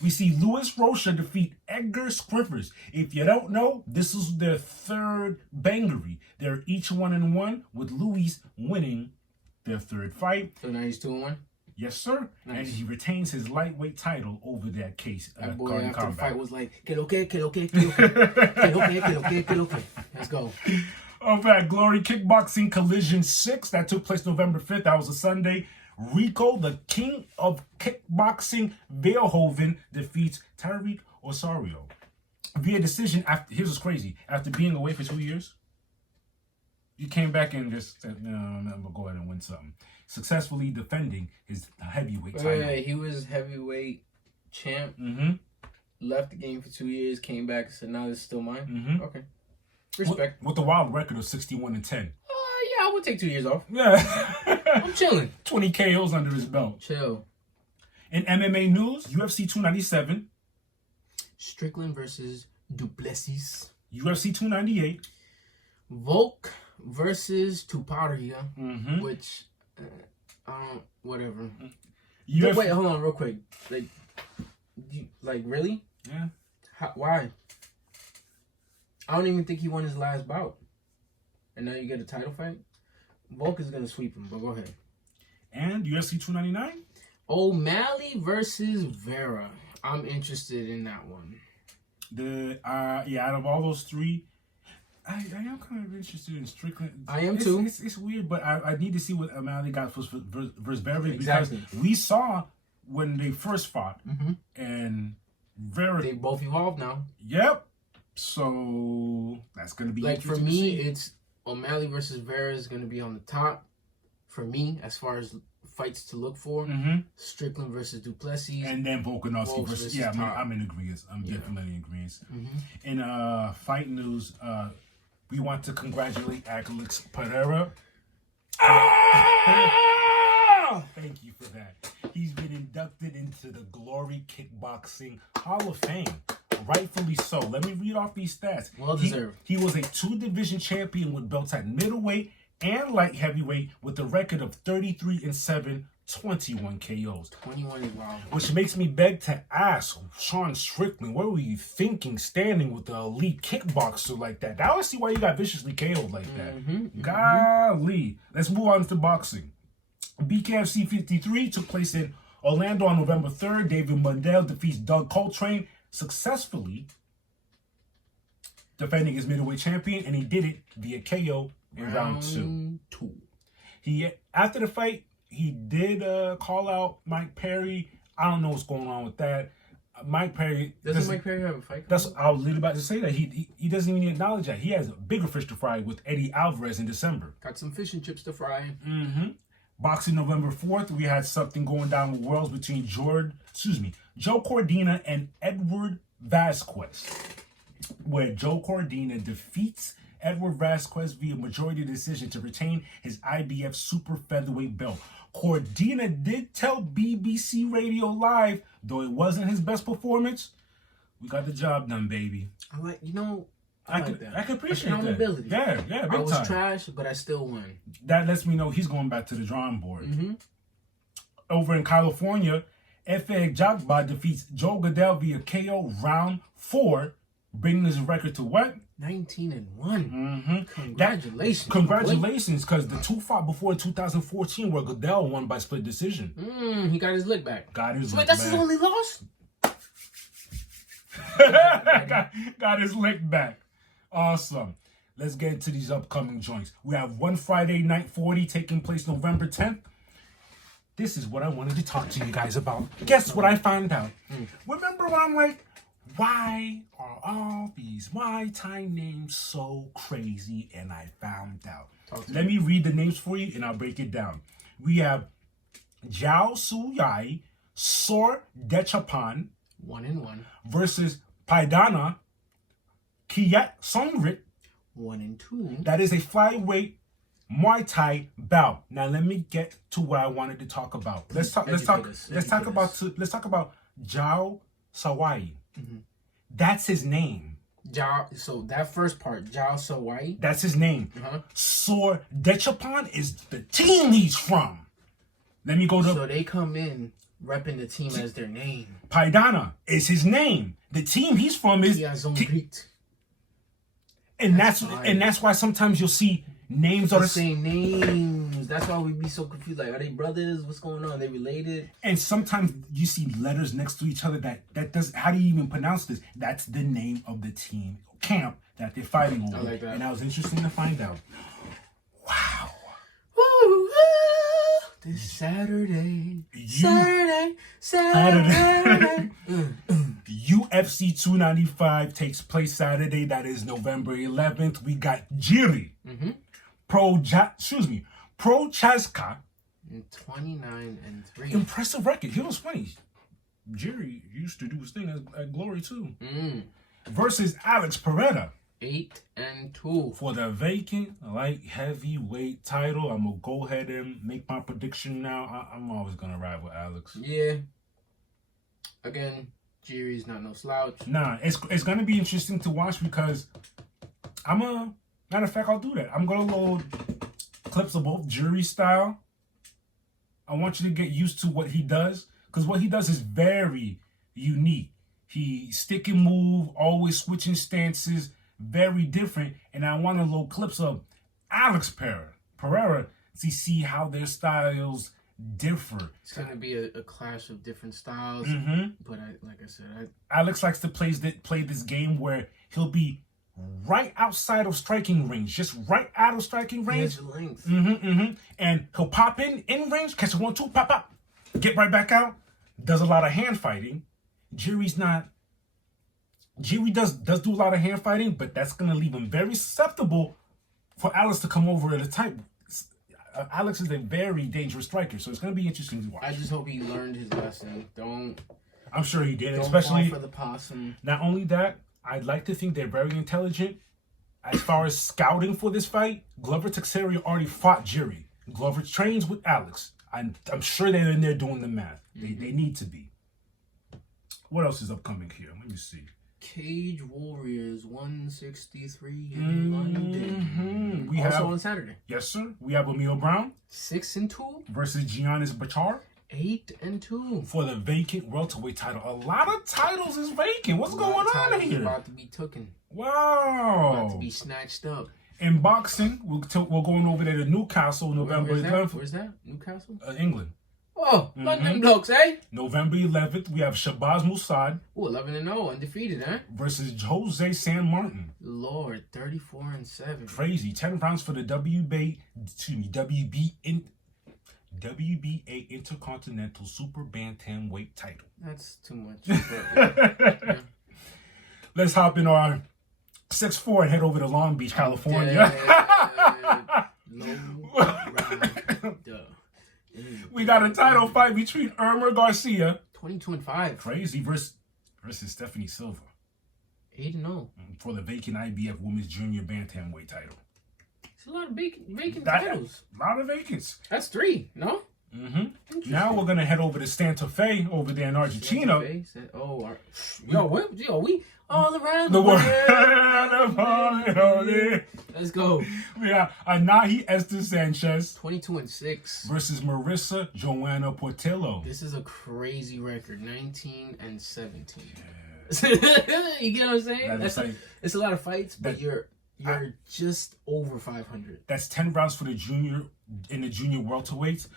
We see Luis Rocha defeat Edgar Scriffers. If you don't know, this is their third bangery. They're each 1-1, with Luis winning their third fight. So now he's 2-1? Yes, sir. Nice. And he retains his lightweight title over that case. That boy after Combat. The fight was like, que okay. Let's go. Over at Glory Kickboxing Collision 6, that took place November 5th. That was a Sunday. Rico, the king of kickboxing, Verhoeven, defeats Tariq Osorio via decision. Here's what's crazy. After being away for 2 years, he came back and just said, no, I'm going to go ahead and win something. Successfully defending his heavyweight title. Wait, he was heavyweight champ. Left the game for 2 years, came back and said, "Now this is still mine." Okay, respect. With the wild record of 61-10. Yeah, I would take 2 years off. Yeah, I'm chilling. 20 KOs under his belt. Chill. In MMA news, UFC 297. Strickland versus Duplessis. UFC 298. Volk versus Tuparia, which, whatever. Wait, hold on real quick. Like really? Yeah. Why? I don't even think he won his last bout. And now you get a title fight? Volk is going to sweep him, but go ahead. And UFC 299? O'Malley versus Vera. I'm interested in that one. Out of all those three, I am kind of interested in Strickland. I am too. It's weird, but I need to see what O'Malley got versus Vera. Exactly. Because we saw when they first fought, and Vera. They both evolved now. Yep. So that's going to be like for me, it's O'Malley versus Vera is going to be on the top. For me, as far as fights to look for, Strickland versus Duplessis, and then Volkanovski versus I'm in agreement. I'm definitely in agreement. In fight news, we want to congratulate Alex Pereira. Thank you for that. He's been inducted into the Glory Kickboxing Hall of Fame. Rightfully so. Let me read off these stats. Well deserved. He was a 2-division champion with belts at middleweight and light heavyweight with a record of 33-7, 21 KOs. 21 is wild. Which makes me beg to ask Sean Strickland, what were you thinking standing with the elite kickboxer like that? Now I see why you got viciously KO'd like that. Golly. Let's move on to boxing. BKFC 53 took place in Orlando on November 3rd. David Mundell defeats Doug Coltrane, successfully defending his middleweight champion, and he did it via KO in round 2. After the fight, he did call out Mike Perry. I don't know what's going on with that. Mike Perry doesn't Mike Perry have a fight? I was literally about to say that he doesn't even acknowledge that he has a bigger fish to fry with Eddie Alvarez in December. Got some fish and chips to fry. Boxing November 4th, we had something going down with Worlds between Joe Cordina and Edward Vasquez, where Joe Cordina defeats Edward Vasquez via majority decision to retain his IBF super featherweight belt. Cordina did tell BBC Radio Live, though it wasn't his best performance, we got the job done, baby. I could appreciate accountability. That. Yeah, big I was time. trash, but I still won. That lets me know he's going back to the drawing board. Mm-hmm. Over in California, F.A. Jagba defeats Joe Goodell via KO round 4, bringing his record to what? 19-1. Mm-hmm. Congratulations. Congratulations, because the 2 fought before in 2014 where Goodell won by split decision. He got his lick back. Wait, that's his only loss? got his lick back. Awesome. Let's get into these upcoming joints. We have one Friday Night 40 taking place November 10th. This is what I wanted to talk to you guys about. Guess what I found out? Remember when I'm like, why are all these Muay Thai names so crazy? And I found out. Let me read the names for you and I'll break it down. We have Jiao Su Yai, Sor Dechapan, 1-1. versus Paidana Kiat Songrit, 1-2. That is a flyweight Muay Thai bout. Now let me get to what I wanted to talk about. Let's talk about Jiao Sawai. Mm-hmm. That's his name. So that first part, Jiao Sawai. That's his name. Uh-huh. Sor Dechapan is the team he's from. Let me go to. So they come in repping the team as their name. Paidana is his name. The team he's from is. And that's why sometimes you'll see names are the same names. That's why we be so confused. Like, are they brothers? What's going on? Are they related? And sometimes you see letters next to each other that does. How do you even pronounce this? That's the name of the team camp that they're fighting over. I like that. And that was interesting to find out. Wow. This Saturday. UFC 295 takes place Saturday. That is November 11th. We got Jiri. Pro Chaska. 29-3. Impressive record. He was funny. Jiri used to do his thing at Glory too. Versus Alex Pereira. 8-2. For the vacant light heavyweight title. I'm gonna go ahead and make my prediction now. I'm always gonna ride with Alex. Yeah. Again, Jiri's not no slouch. Nah, it's gonna be interesting to watch because matter of fact, I'll do that. I'm gonna load clips of both Jiri style. I want you to get used to what he does, because what he does is very unique. He stick and move, always switching stances, very different. And I want to load clips of Alex Pereira to see how their styles differ. It's gonna be a clash of different styles. But like I said, Alex likes to play this game where he'll be right outside of striking range, just right out of striking range. Length. And he'll pop in range, catch a 1-2, pop, get right back out. Does a lot of hand fighting. Jiri does do a lot of hand fighting, but that's gonna leave him very susceptible for Alex to come over at a type. Alex is a very dangerous striker, so it's gonna be interesting to watch. I just hope he learned his lesson. I'm sure he did, don't especially fall for the possum. Not only that, I'd like to think they're very intelligent. As far as scouting for this fight, Glover Teixeira already fought Jiri. Glover trains with Alex. I'm sure they're in there doing the math. They need to be. What else is upcoming here? Let me see. Cage Warriors 163 in London. We also have on Saturday. Yes, sir. We have Emil Brown 6-2 versus Giannis Bachar 8-2 for the vacant welterweight title. A lot of titles is vacant. What's going on here? About to be taken. Wow. About to be snatched up. In boxing, we're going over there to Newcastle, November 11th. Where's that? Newcastle? England. Oh, London blokes, eh? November 11th, we have Shabazz Musaad. 11-0, undefeated, eh? Versus Jose San Martin. Lord, 34-7. Crazy. 10 rounds for the WBA Intercontinental Super Bantamweight title. That's too much. But, yeah. Let's hop in our 6'4" and head over to Long Beach, California. We got a title fight between Irma Garcia, 22-5, crazy, versus Stephanie Silva, 8-0 for the vacant IBF Women's Junior Bantamweight title. It's a lot of vacant titles. A lot of vacants. That's 3, no? Now we're gonna head over to Santa Fe over there in Argentina. We all around The the world. world. Let's go. We got Anahi Esther Sanchez 22-6 versus Marissa Joanna Portillo. This is a crazy record, 19-17. You get what I'm saying? It's a lot of fights, but you're just over 500. That's 10 rounds for the junior welterweights.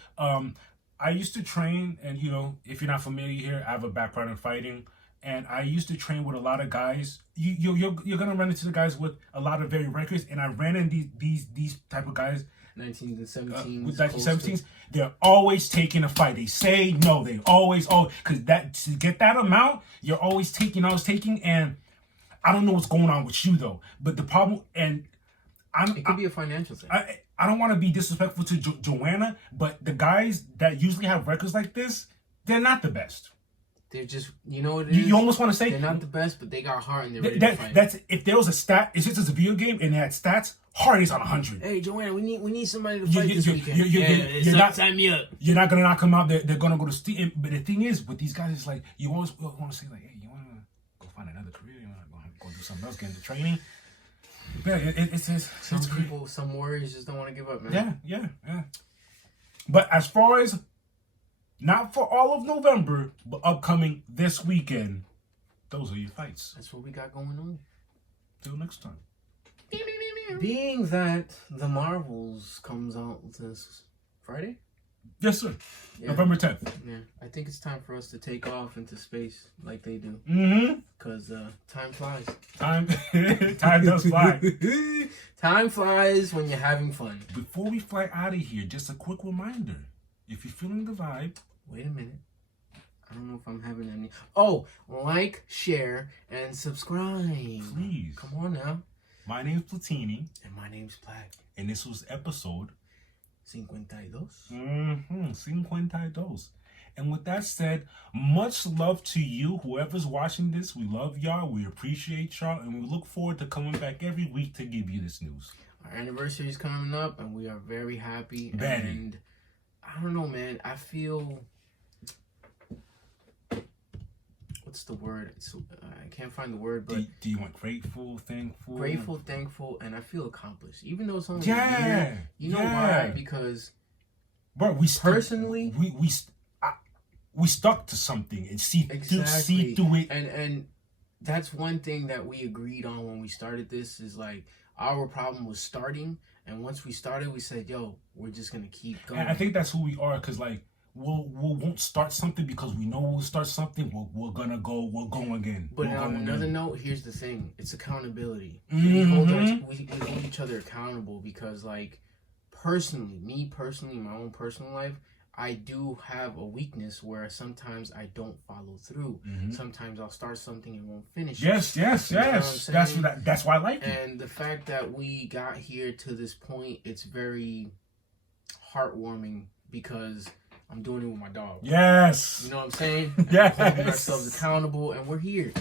I used to train, and if you're not familiar here, I have a background in fighting, and I used to train with a lot of guys. You're gonna run into the guys with a lot of very records, and I ran into these type of guys. 19-17. With 1917s, they're always taking a fight. They say no. They always because that to get that amount, you're always taking, and I don't know what's going on with you though. But the problem, and it could be a financial thing. I don't want to be disrespectful to Joanna, but the guys that usually have records like this, they're not the best. They're just, you know what it is? You almost want to say they're not the best, but they got heart and they're ready to fight. That's if there was a stat. It's just a video game and it had stats. Heart is on 100. Hey, Joanna, we need somebody to fight this weekend. Sign me up. You're not gonna knock them out. They're gonna go to Steve. But the thing is, with these guys, it's like you always want to say like, hey, you want to go find another career? You want to go do something else, get into training? Yeah, some warriors just don't want to give up, man. Yeah. But as far as not for all of November, but upcoming this weekend, those are your fights. That's what we got going on. Till next time. Being that the Marvels comes out this Friday? Yes, sir. Yeah. November 10th. Yeah, I think it's time for us to take off into space like they do. Because time flies. Time does fly. Time flies when you're having fun. Before we fly out of here, just a quick reminder. If you're feeling the vibe. Wait a minute. I don't know if I'm having any. Oh, like, share, and subscribe. Please. Come on now. My name's Platini. And my name's Black. And this was episode 52. 52. And with that said, much love to you, whoever's watching this. We love y'all. We appreciate y'all. And we look forward to coming back every week to give you this news. Our anniversary is coming up, and we are very happy. Betty. And I don't know, man. I feel... What's the word? I can't find the word, but... Do you want grateful, thankful? Grateful, thankful, and I feel accomplished. Even though it's only a year. You know why? Because... Bro, we personally... We stuck to something and see through it. And that's one thing that we agreed on when we started this is like our problem was starting, and once we started, we said, "Yo, we're just gonna keep going." And I think that's who we are, because like we won't start something because we know we'll start something. We're gonna go. We'll go again. But on another note, here's the thing: it's accountability. Mm-hmm. We hold each other accountable because, like, me personally, in my own personal life, I do have a weakness where sometimes I don't follow through. Mm-hmm. Sometimes I'll start something and won't finish. Yes. That's why I like it. And the fact that we got here to this point, it's very heartwarming because I'm doing it with my dog. Yes. You know what I'm saying? Yes. Holding ourselves accountable, and we're here.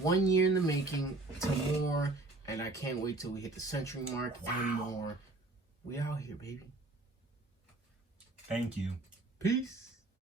1 year in the making to more, and I can't wait till we hit the century mark and more. We out here, baby. Thank you. Peace.